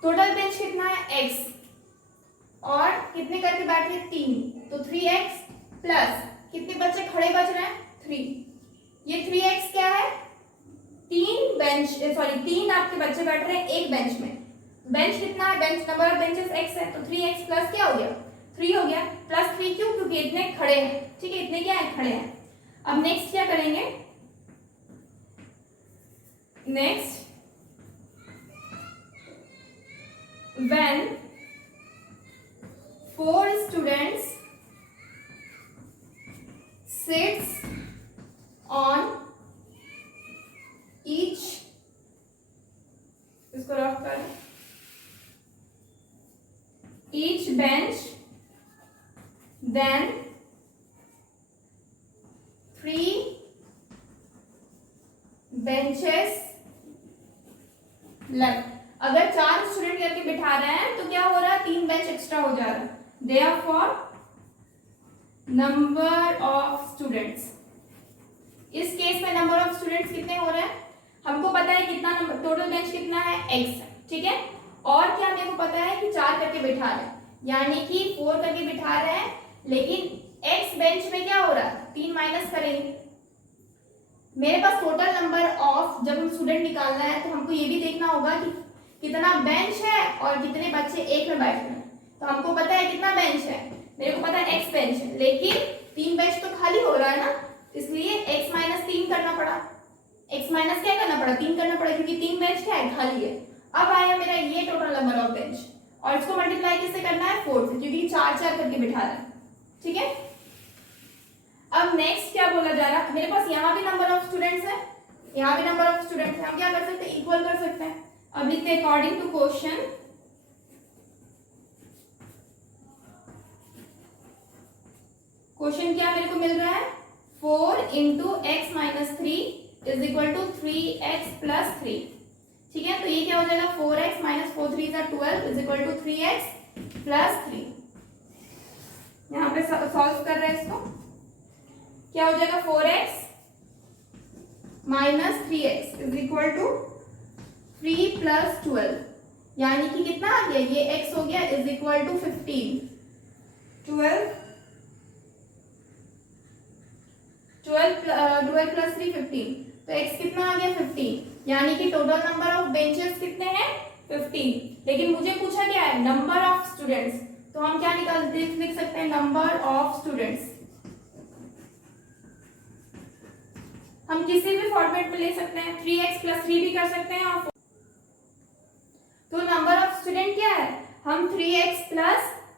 टोटल बेंच कितना है x और कितने करके बैठ रहे हैं, 3, तो 3x प्लस कितने बच्चे खड़े बच रहे हैं, 3। ये 3x क्या है, 3 आपके बच्चे बैठ रहे हैं एक बेंच में। बेंच कितना है, bench number of benches x है, तो 3x प्लस क्या हो गया, 3 हो गया। प्लस 3 क्यों, क्योंकि इतने खड़े हैं। ठीक है, इतने क्या है, खड़े हैं। अब नेक्स्ट क्या करेंगे, next when 4 students sits on each, इसको रफ कर, each bench then 3 benches left। अगर 4 स्टूडेंट करके बिठा रहे हैं तो क्या हो रहा है, 3 बेंच एक्स्ट्रा हो जा रहा है। देयरफॉर नंबर ऑफ स्टूडेंट्स, इस केस में नंबर ऑफ स्टूडेंट्स कितने हो रहे हैं, हमको पता है कितना नंबर, टोटल बेंच कितना है, x। ठीक है, और क्या मेरे को पता है कि 4 करके बिठा रहे हैं यानी कि 4 करके बिठा रहे हैं, लेकिन x बेंच में क्या हो रहा है, 3 माइनस करेंगे। मेरे पास टोटल नंबर ऑफ, जब हम स्टूडेंट निकालना है तो हमको ये भी देखना होगा कि कितना बेंच है और कितने बच्चे एक में बैठ रहे हैं। तो हमको पता है कितना बेंच है, मेरे को पता है x बेंच है, लेकिन 3 बेंच तो खाली हो रहा है ना, इसलिए x माइनस 3 करना पड़ा। x माइनस क्या करना पड़ा, 3 करना पड़ा, क्योंकि 3 बेंच क्या है, खाली है। अब आया मेरा ये टोटल नंबर ऑफ बेंच और इसको मल्टीप्लाई किससे करना है, 4 से, क्योंकि 4-4 करके बिठा रहा है। ठीक है, अब नेक्स्ट क्या बोला जा रहा है, मेरे पास यहाँ भी नंबर ऑफ स्टूडेंट्स है, यहाँ भी नंबर ऑफ स्टूडेंट्स है, हम क्या कर सकते हैं, इक्वल कर सकते हैं। अब लिखते हैं अकॉर्डिंग टू क्वेश्चन, क्वेश्चन क्या मेरे को मिल रहा है, 4 into x minus 3 is equal to 3x plus 3। ठीक है, तो ये क्या हो जाएगा, 4x minus 4 3 12 is equal to 3x plus 3। यहाँ पे सॉल्व कर रहे हैं इसको, क्या हो जाएगा, 4x minus 3x is equal to 3 plus 12, यानी कि कितना आ गया, ये x हो गया इज इक्वल टू 15। 12 प्लस 3 15, तो x कितना आ गया, 15। यानी कि टोटल नंबर ऑफ बेंचेस कितने हैं 15। लेकिन मुझे पूछा क्या है नंबर ऑफ स्टूडेंट्स, तो हम क्या लिख सकते हैं नंबर ऑफ स्टूडेंट्स। हम किसी भी फॉर्मेट में ले सकते हैं, 3x + 3 भी कर सकते हैं और तो नंबर ऑफ स्टूडेंट क्या है, हम 3x +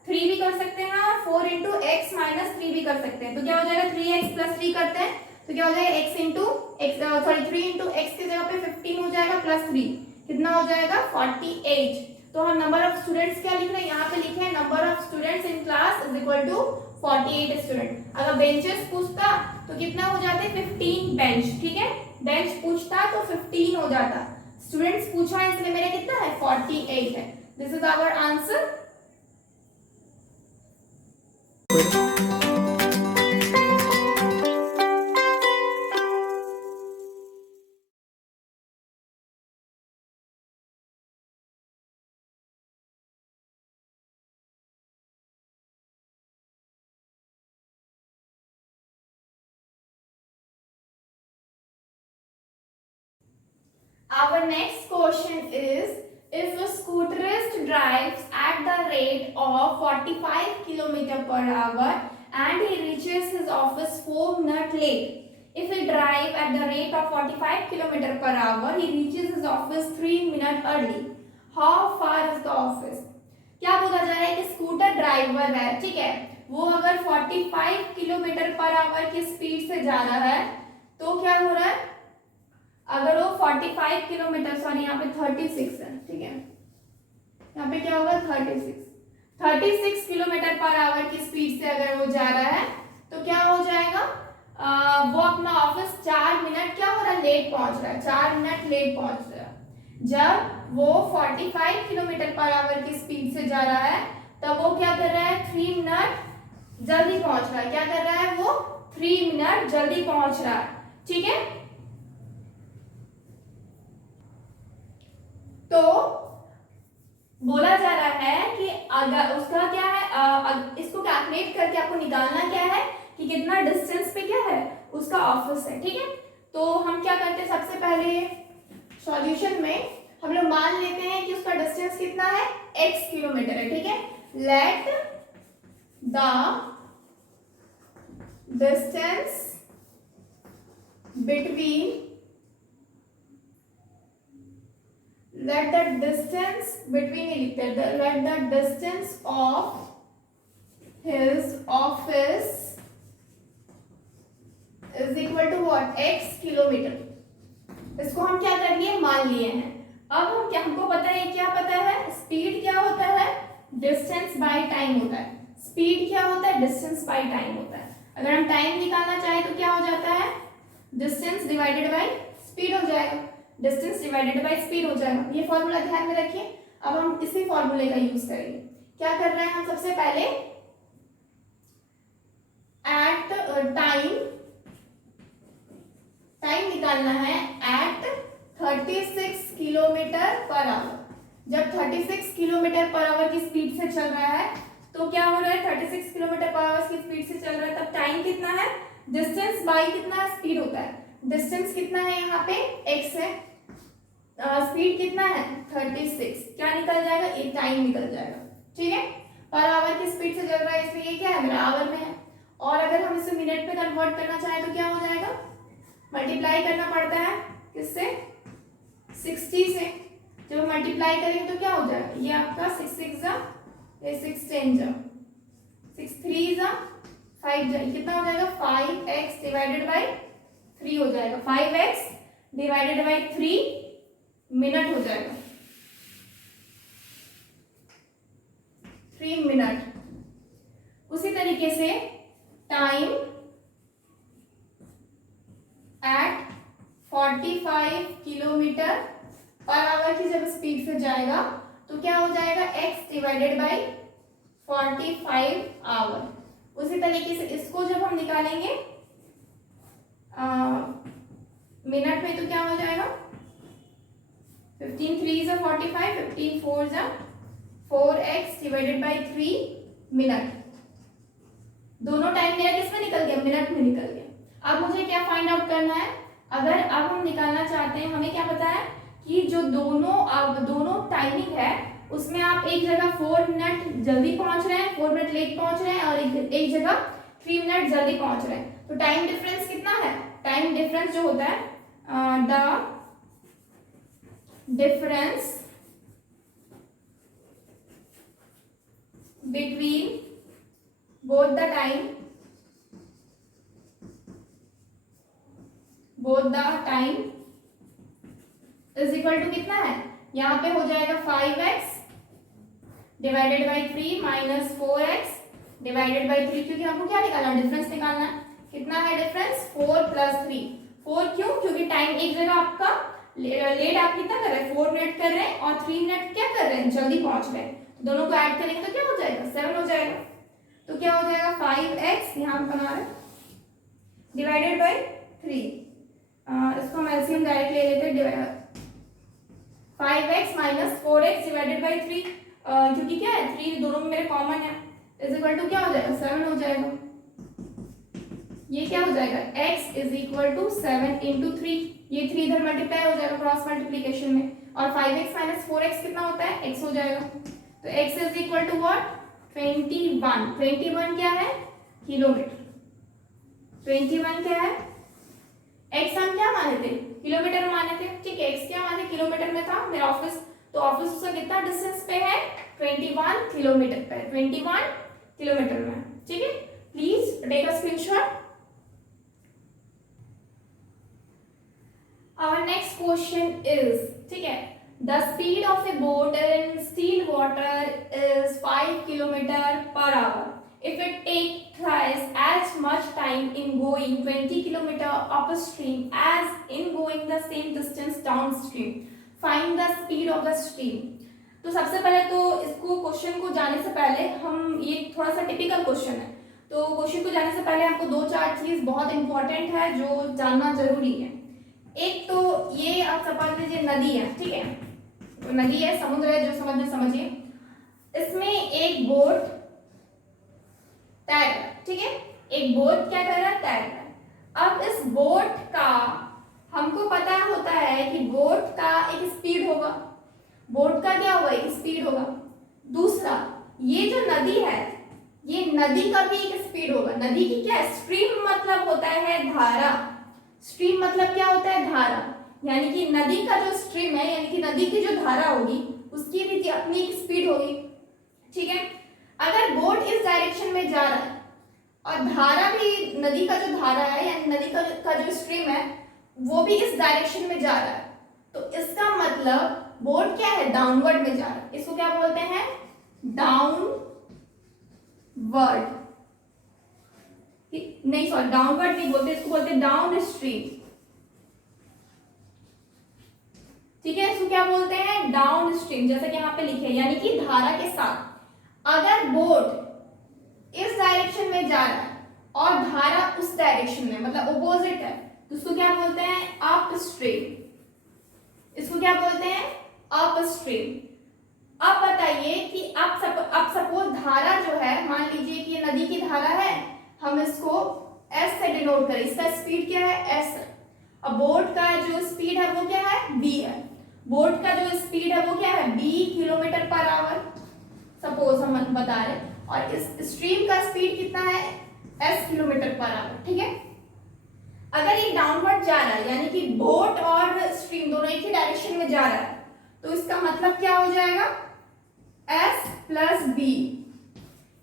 3 भी कर सकते हैं और 4 × x - 3 भी कर सकते हैं। तो क्या हो जाएगा 3x + 3 करते हैं तो क्या हो जाएगा 3 × x की जगह पे 15 हो जाएगा +3 कितना हो जाएगा 48। तो हम नंबर ऑफ स्टूडेंट्स क्या लिख रहे हैं, यहाँ पे लिखे हैं number of students in class = 48 student. अगर बेंचेस पूछता तो कितना हो जाते 15 बेंच, ठीक है, बेंच पूछता तो 15 हो जाता, स्टूडेंट्स पूछा है इसलिए मेरा कितना है 48 है। This is our answer. Our next question is, if a scooterist drives at the rate of 45 km/h and he reaches his office 4 minutes late. If he drive at the rate of 45 km/h, he reaches his office 3 minutes early. How far is the office? क्या बोला जा रहा है कि scooter driver है, ठीक है, वो अगर 45 km/h की स्पीड से जा रहा है तो क्या हो रहा है, अगर वो 45 किलोमीटर, सॉरी यहाँ पे 36 है, ठीक है, यहाँ पे क्या होगा 36 km/h की स्पीड से अगर वो जा रहा है तो क्या हो जाएगा, वो अपना ऑफिस 4 मिनट क्या हो रहा है लेट पहुंच रहा है, 4 मिनट लेट पहुंच रहा है। जब वो 45 km/h की स्पीड से जा रहा है तब वो क्या कर रहा है 3 मिनट जल्दी पहुंच रहा है, क्या कर रहा है वो 3 मिनट जल्दी पहुंच रहा है, ठीक है। तो बोला जा रहा है कि अगर उसका क्या है, इसको कैलकुलेट करके आपको निकालना क्या है कि कितना डिस्टेंस पे क्या है उसका ऑफिस है, ठीक है। तो हम क्या करते हैं, सबसे पहले सॉल्यूशन में हम लोग मान लेते हैं कि उसका डिस्टेंस कितना है x किलोमीटर है, ठीक है। Let the distance between let the distance of his office is equal to what x kilometre. इसको हम क्या कर लिए मान लिए हैं। अब हम क्या, हमको पता है क्या पता है, स्पीड क्या होता है डिस्टेंस बाय टाइम होता है। स्पीड क्या होता है डिस्टेंस बाय टाइम होता है। अगर हम टाइम निकालना चाहे तो क्या हो जाता है डिस्टेंस डिवाइडेड बाय स्पीड हो जाएगा, डिस्टेंस डिवाइडेड बाय स्पीड हो जाएगा। ये फॉर्मूला ध्यान में रखिए। अब हम इसी फॉर्मूले का यूज करेंगे। क्या कर रहे हैं हम, सबसे पहले एट टाइम निकालना है एट 36 km/h। जब 36 km/h की स्पीड से चल रहा है तो क्या हो रहा है 36 km/h की स्पीड से चल रहा है, तब टाइम कितना है डिस्टेंस बाय कितना स्पीड होता है। डिस्टेंस कितना है यहाँ पे x है, स्पीड कितना है 36, क्या निकल जाएगा एक टाइम निकल जाएगा, ठीक है। पर आवर की स्पीड से चल रहा है इसलिए ये क्या है मेरा आवर में है। और अगर हम इसे मिनट पे कन्वर्ट करना चाहें तो क्या हो जाएगा, मल्टीप्लाई करना पड़ता है किससे 60 से। जब मल्टीप्लाई करेंगे तो क्या हो जाएगा, ये आपका 6 6 जा, ये 6 10 जा, 6 3 जा 5 जा, कितना हो जाएगा 5x डिवाइडेड बाय 3 हो जाएगा, 5x डिवाइडेड बाय 3 मिनट हो जाएगा, 3 मिनट। उसी तरीके से टाइम एट 45 km/h की जब स्पीड से जाएगा तो क्या हो जाएगा x डिवाइडेड बाय 45 आवर। उसी तरीके से इसको जब हम निकालेंगे मिनट में तो क्या हो जाएगा 15 3 जा 45, 15 4 जा 4x डिवाइडेड बाय 3 मिनट। दोनों टाइम मेरा किसमें निकल गया मिनट में निकल गया। अब मुझे क्या फाइंड आउट करना है, अगर अब हम निकालना चाहते हैं, हमें क्या पता है कि जो दोनों टाइमिंग है उसमें आप एक जगह 4 मिनट जल्दी पहुंच रहे हैं, 4 मिनट लेट पहुंच रहे हैं, और एक जगह 3 मिनट जल्दी पहुंच रहे हैं, तो टाइम डिफरेंस कितना है? टाइम डिफरेंस जो होता है, the difference between both the time is equal to कितना है? यहाँ पे हो जाएगा 5x divided by 3 minus 4x divided by 3, क्योंकि हमको क्या निकालना है? डिफरेंस निकालना है। कितना है डिफरेंस? 4 प्लस 3। 4 क्यों? क्योंकि टाइम एक जगह आपका लेट आप कितना कर रहे हैं? 4 मिनट कर रहे हैं, और 3 मिनट क्या कर रहे हैं? जल्दी पहुंच रहे हैं। तो दोनों को ऐड करेंगे तो क्या हो जाएगा? 7 हो जाएगा। तो क्या हो जाएगा? 5x यहाँ पे बना रहे डिवाइडेड बाई 3। इसको हम एलसीएम डायरेक्ट ले लेते हैं। 5x minus 4x divided by 3, क्योंकि क्या है 3 दोनों में मेरे कॉमन है, इज इक्वल टू क्या हो जाएगा? 7 हो जाएगा। ये क्या हो जाएगा? x is equal to 7 into 3, ये 3 इधर मल्टीप्लाई हो जाएगा क्रॉस मल्टीप्लीकेशन में, और 5x माइनस 4x कितना होता है? x हो जाएगा। तो x is equal to what? 21। 21 क्या है? किलोमीटर। 21 क्या है? x हम क्या माने थे? किलोमीटर में माने थे, ठीक है। x क्या माने? किलोमीटर में था मेरा ऑफिस, तो ऑफिस उसका कितना डिस्टेंस पे है? 21 किलोमीटर पे, 21 किलोमीटर में, ठीक है। Please take a screenshot. Our next question is, ठीक है, the speed of a boat in still water is 5 km/h. If it takes twice as much time in going 20 km upstream as in going the same distance downstream, find the speed of the stream. तो सबसे पहले तो इसको question को जाने से पहले हम, ये थोड़ा सा टिपिकल क्वेश्चन है, तो क्वेश्चन को जाने से पहले आपको 2-4 चीज बहुत इंपॉर्टेंट है जो जानना जरूरी है। एक तो ये आप समझ लीजिए नदी है, ठीक है, तो नदी है, समुद्र है, जो समझना समझिए। इसमें एक बोट तैर रहा है, ठीक है, एक बोट क्या कर रहा है? तैर रहा है। अब इस बोट का हमको पता होता है कि बोट का एक स्पीड होगा, बोट का क्या होगा? एक स्पीड होगा। दूसरा, ये जो नदी है, ये नदी का भी एक स्पीड होगा। नदी की क्या? स्ट्रीम मतलब होता है धारा। स्ट्रीम मतलब क्या होता है? धारा। यानी कि नदी का जो स्ट्रीम है, यानी कि नदी की जो धारा होगी, उसकी भी अपनी एक स्पीड होगी, ठीक है। अगर बोट इस डायरेक्शन में जा रहा है और धारा भी, नदी का जो धारा है यानी नदी का जो स्ट्रीम है वो भी इस डायरेक्शन में जा रहा है, तो इसका मतलब बोट क्या है? डाउनवर्ड में जा रहा है। इसको क्या बोलते हैं? डाउनवर्ड। नहीं, सॉरी, डाउनवर्ड नहीं बोलते, इसको बोलते हैं डाउन स्ट्रीम, ठीक है। इसको क्या बोलते हैं? डाउन स्ट्रीम, जैसे कि यहाँ पे लिखे, यानी कि धारा के साथ। अगर बोट इस डायरेक्शन में जा रहा है और धारा उस डायरेक्शन में, मतलब ऑपोजिट है, तो उसको क्या बोलते हैं? Up stream. इसको क्या बोलते हैं? Up stream. अब बताइए कि अब सपोज धारा जो है, मान लीजिए कि ये नदी की धारा है, हम इसको S से डिनोट करें, इसका स्पीड क्या है? S है। अब बोट का जो स्पीड है वो क्या है? B है। बोट का जो स्पीड है वो क्या है? B km/h, सपोज हम बता रहे हैं, और इस स्ट्रीम का स्पीड कितना है? S km/h, ठीक है। अगर ये डाउनवर्ड जा रहा है, यानी कि बोट और स्ट्रीम दोनों एक ही डायरेक्शन में जा रहा है, तो इसका मतलब क्या हो जाएगा? S + B,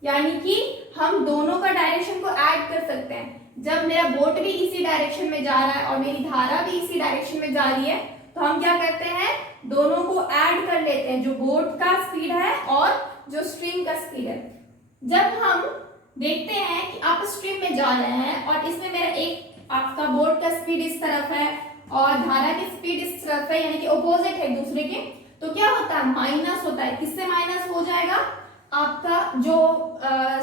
यानी कि हम दोनों का डायरेक्शन को ऐड कर सकते हैं। जब मेरा बोट भी इसी डायरेक्शन में जा रहा है और मेरी धारा भी इसी डायरेक्शन में जा रही है, तो हम क्या करते हैं? दोनों को ऐड कर लेते हैं, जो बोट का स्पीड है और जो स्ट्रीम का स्पीड है। जब हम देखते हैं कि आप स्ट्रीम में जा रहे हैं और इसमें मेरा एक, आपका बोट का स्पीड इस तरफ है और धारा की स्पीड इस तरफ है, यानी कि ऑपोजिट है एक दूसरे के, तो क्या होता है? माइनस होता है। किससे माइनस हो जाएगा? आपका जो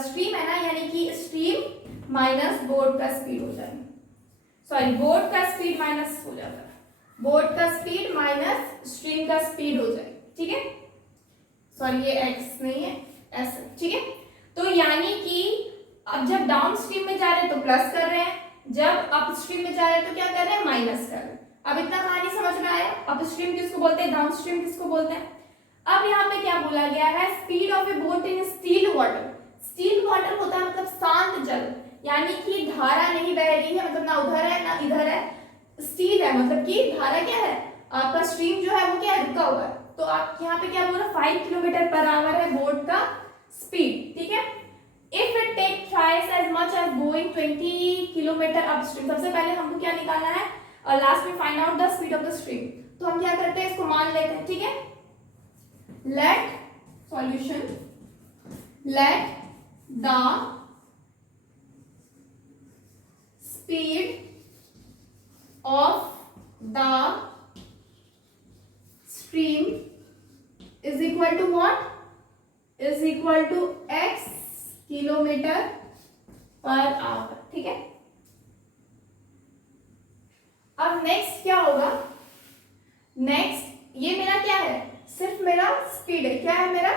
स्ट्रीम है ना, यानी कि स्ट्रीम माइनस बोट का स्पीड हो जाएगा, सॉरी, बोट का स्पीड माइनस हो जाता है, बोट का स्पीड माइनस स्ट्रीम का स्पीड हो जाएगा, ठीक है। सॉरी, ये x नहीं है, s, ठीक है। तो यानी कि अब जब डाउन स्ट्रीम में जा रहे हैं तो प्लस कर रहे हैं, जब अपस्ट्रीम में जा रहे हैं तो क्या कर रहे हैं, माइनस कर रहे हैं। अब इतना कहानी समझ में आया, अपस्ट्रीम किसको बोलते हैं, डाउनस्ट्रीम किसको बोलते हैं। अब यहाँ पे क्या बोला गया है, speed of A boat in still water. Still water होता है मतलब शांत जल, यानी कि धारा नहीं बह रही है, मतलब ना उधर है ना इधर है, स्टिल है मतलब कि धारा क्या है, आपका स्ट्रीम जो है वो क्या है, रुका हुआ है। तो आप यहाँ पे क्या बोल रहे हैं, 5 किलोमीटर पर आवर है बोट का स्पीड, ठीक है। If it take thrice as much as going 20 kilometre upstream, सबसे पहले हमको क्या निकालना है, लास्ट में find out the speed of the stream. तो हम क्या करते हैं, इसको मान लेते हैं, ठीक है। Let solution, let the speed of the stream is equal to what, is equal to x kilometre per hour, ठीक है। अब नेक्स्ट क्या होगा, नेक्स्ट ये मेरा क्या है, सिर्फ मेरा स्पीड है, क्या है मेरा,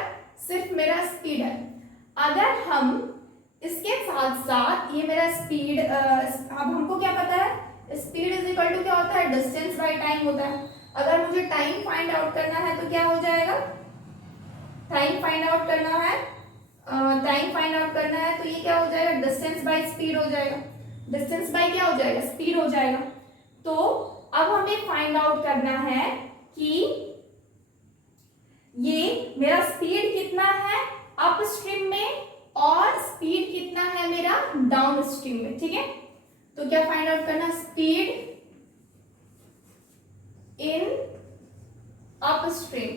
सिर्फ मेरा स्पीड है। अगर हम इसके साथ साथ ये मेरा स्पीड, अब हमको क्या पता है, स्पीड इज इक्वल टू क्या होता है, डिस्टेंस बाय टाइम होता है। अगर मुझे टाइम फाइंड आउट करना है तो क्या हो जाएगा, टाइम फाइंड आउट करना है, टाइम फाइंड आउट करना है तो ये क्या हो जाएगा, डिस्टेंस बाय स्पीड हो जाएगा, डिस्टेंस बाय क्या हो जाएगा, स्पीड हो जाएगा। तो अब हमें फाइंड आउट करना है कि ये मेरा स्पीड कितना है अपस्ट्रीम में और स्पीड कितना है मेरा डाउनस्ट्रीम में, ठीक है। तो क्या फाइंड आउट करना, स्पीड इन अपस्ट्रीम,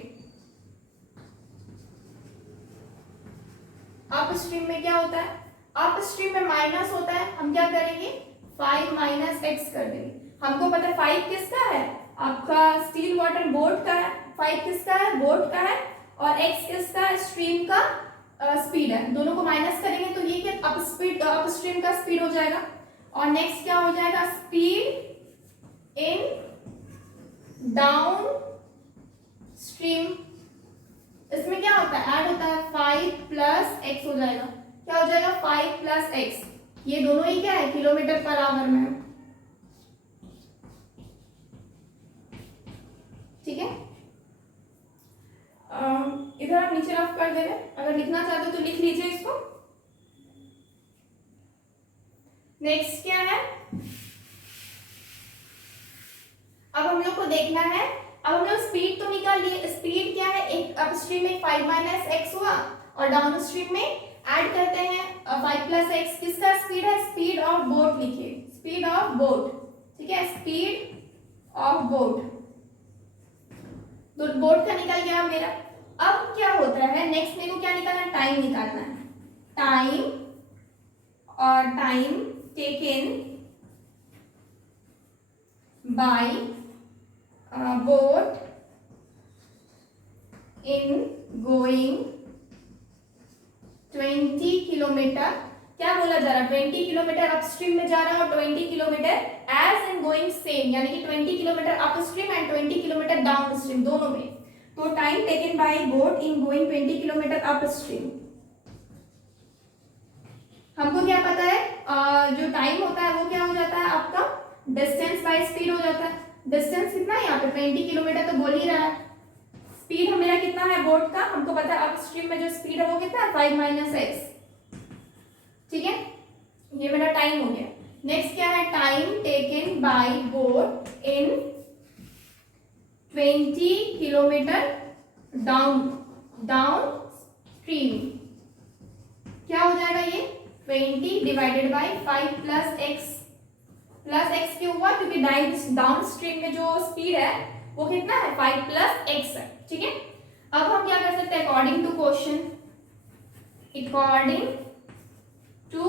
अपस्ट्रीम में क्या होता है, अपस्ट्रीम में माइनस होता है, हम क्या करेंगे 5 माइनस एक्स कर देंगे। हमको पता है 5 किसका है, आपका स्टील वाटर बोट का है, 5 किसका है, बोट का है, और x किसका है, स्ट्रीम का स्पीड है। दोनों को माइनस करेंगे तो ये क्या अपस्ट्रीम का स्पीड हो जाएगा। और नेक्स्ट क्या हो जाएगा, स्पीड इन डाउन स्ट्रीम, इसमें क्या होता है, ऐड होता है 5 प्लस एक्स हो जाएगा, क्या हो जाएगा 5 प्लस एक्स, ये दोनों ही क्या है, किलोमीटर पर आवर में है, ठीक है। इधर आप नीचे रफ कर दे रहे, अगर लिखना चाहते हो तो लिख लीजिए इसको। नेक्स्ट क्या है, अब हम लोग को देखना है, अब हम लोग स्पीड तो निकाल लिए, स्पीड क्या है, एक अपस्ट्रीम में 5 माइनस एक्स हुआ और डाउनस्ट्रीम में ऐड करते हैं 5 प्लस एक्स, किसका स्पीड है, स्पीड ऑफ बोट लिखिए, स्पीड ऑफ बोट, ठीक है, स्पीड ऑफ बोट, तो बोट का निकल गया मेरा। अब क्या होता है, नेक्स्ट मेरे को क्या निकालना है, टाइम निकालना है, टाइम, और time taken by boat in going 20 kilometre, क्या बोला जा रहा है, 20 किलोमीटर अपस्ट्रीम में जा रहा है और 20 kilometre as in going same, यानी कि 20 kilometre upstream and 20 kilometre downstream दोनों में। तो time taken by boat in going 20 kilometre upstream, हमको क्या पता है, जो टाइम होता है वो क्या हो जाता है आपका, डिस्टेंस बाय स्पीड हो जाता है। डिस्टेंस कितना है यहाँ पे, 20 किलोमीटर तो बोल ही रहा है। स्पीड मेरा कितना है बोट का, हमको पता है अपस्ट्रीम में जो स्पीड है वो कितना है, 5 माइनस एक्स, ठीक है, ये मेरा टाइम हो गया। नेक्स्ट क्या है, time taken by boat in 20 kilometre down stream, क्या हो जाएगा ये 20 डिवाइडेड बाय 5 प्लस एक्स क्यों हुआ, क्योंकि डाउन स्ट्रीम में जो स्पीड है वो कितना है, 5 प्लस एक्स है, ठीक है। अब हम क्या कर सकते हैं, according to question, according to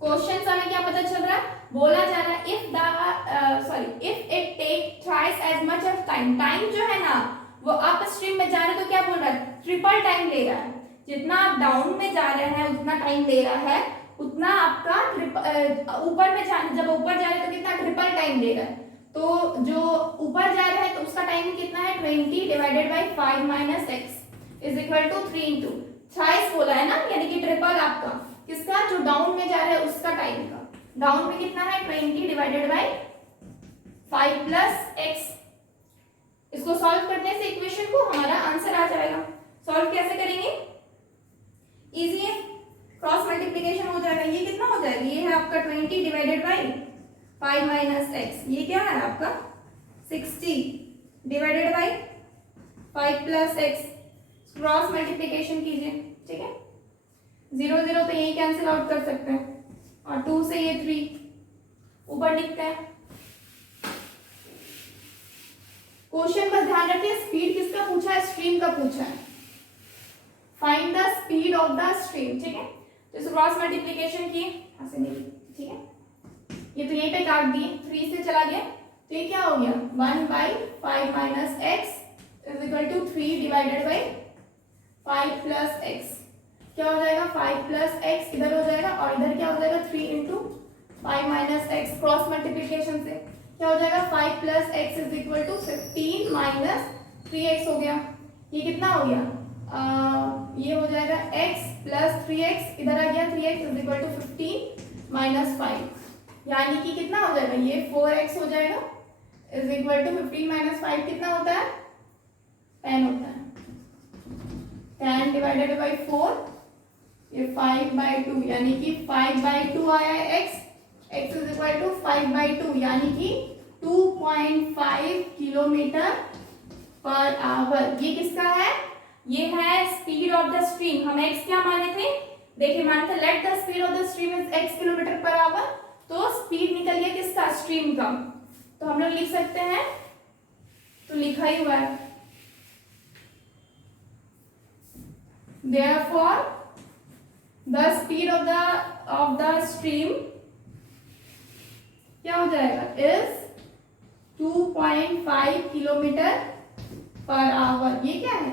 question हमें क्या पता चल रहा है, बोला जा रहा है if it take thrice as much of time, time जो है ना वो अप स्ट्रीम में जा रहे तो क्या बोल रहा है, ट्रिपल टाइम ले रहा है, जितना आप डाउन में जा रहे हैं उतना टाइम ले रहा है, उतना आपका ऊपर में जब ऊपर जा रहे हैं तो कितना ट्रिपल टाइम ले रहा है। तो जो ऊपर जा रहा है तो उसका टाइम कितना है, 20 divided by 5 minus x is equal to 3 into thrice बोला है ना, यानी कि ट्रिपल आपका किसका, जो डाउन में जा रहा है उसका टाइम का। डाउन में कितना है 20 डिवाइडेड बाई 5 प्लस एक्स। इसको सॉल्व करने से इक्वेशन को हमारा आंसर आ जाएगा। सॉल्व कैसे करेंगे, इजी है, क्रॉस मल्टीप्लीकेशन हो जाएगा। ये कितना हो जाएगा, ये है आपका 20 डिवाइडेड बाई 5 माइनस एक्स, ये क्या है आपका 60 divided by 5 plus x. Cross multiplication कीजिए, ठीक है, 0 0 पे यही कैंसिल आउट कर सकते हैं, और 2 से ये 3 ऊपर लिखते हैं। क्वेश्चन पर ध्यान रखिए, स्पीड किसका पूछा है, स्ट्रीम का पूछा है। Find the speed of the stream, ठीक है। तो इस क्रॉस मल्टीप्लीकेशन किए, ऐसे नहीं, ठीक है, ये तो यहीं पे काट दिए, 3 से चला गया, तो ये क्या हो गया 1 by 5 minus x is equal to 3 divided by 5 plus x. क्या हो जाएगा 5 प्लस एक्स इधर हो जाएगा, और इधर क्या हो जाएगा 3 into 5 minus x. Cross multiplication से क्या हो जाएगा 5 plus x is equal to 15 minus 3x हो गया। ये कितना हो गया, ये हो जाएगा x प्लस 3x, इधर आ गया 3x is equal to 15 minus 5, यानी कि कितना हो जाएगा, ये 4x हो जाएगा इज इक्वल टू 15 माइनस 5 कितना होता है 10 होता है। 10 डिवाइडेड बाई 4, ये 5/2, यानी कि 5/2 आया है x, x is equal to 5/2, यानी कि 2.5 किलोमीटर पर आवर। ये किसका है, ये है स्पीड ऑफ द स्ट्रीम। हम x क्या माने थे, देखिए माने थे late the speed of the stream is x kilometre per our, तो स्पीड निकल गया किसका, स्ट्रीम का। तो हम लोग लिख सकते हैं, तो लिखा ही हुआ है, therefore the speed of the stream क्या हो जाएगा इज 2.5 किलोमीटर पर आवर। ये क्या है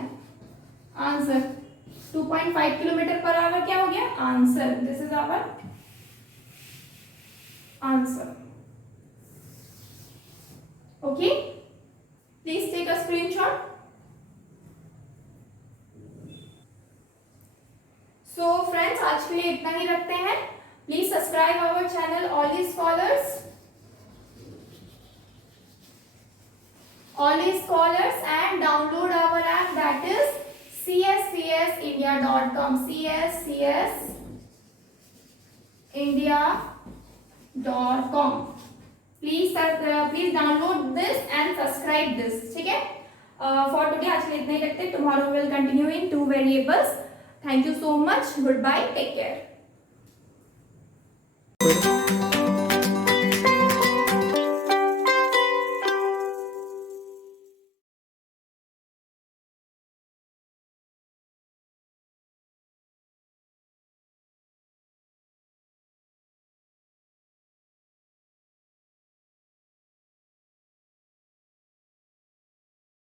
आंसर, 2.5 किलोमीटर पर आवर क्या हो गया answer, this is our answer. Okay, please take a screenshot. So friends, आज के लिए इतना ही रखते हैं। Please subscribe our channel all scholars and download our app, that is cscsindia.com, cscsindia.com। please download this and subscribe this, ठीक है। for today आज के लिए इतना ही रखते हैं। tomorrow we will continue in 2 variables। thank you so much, goodbye, take care।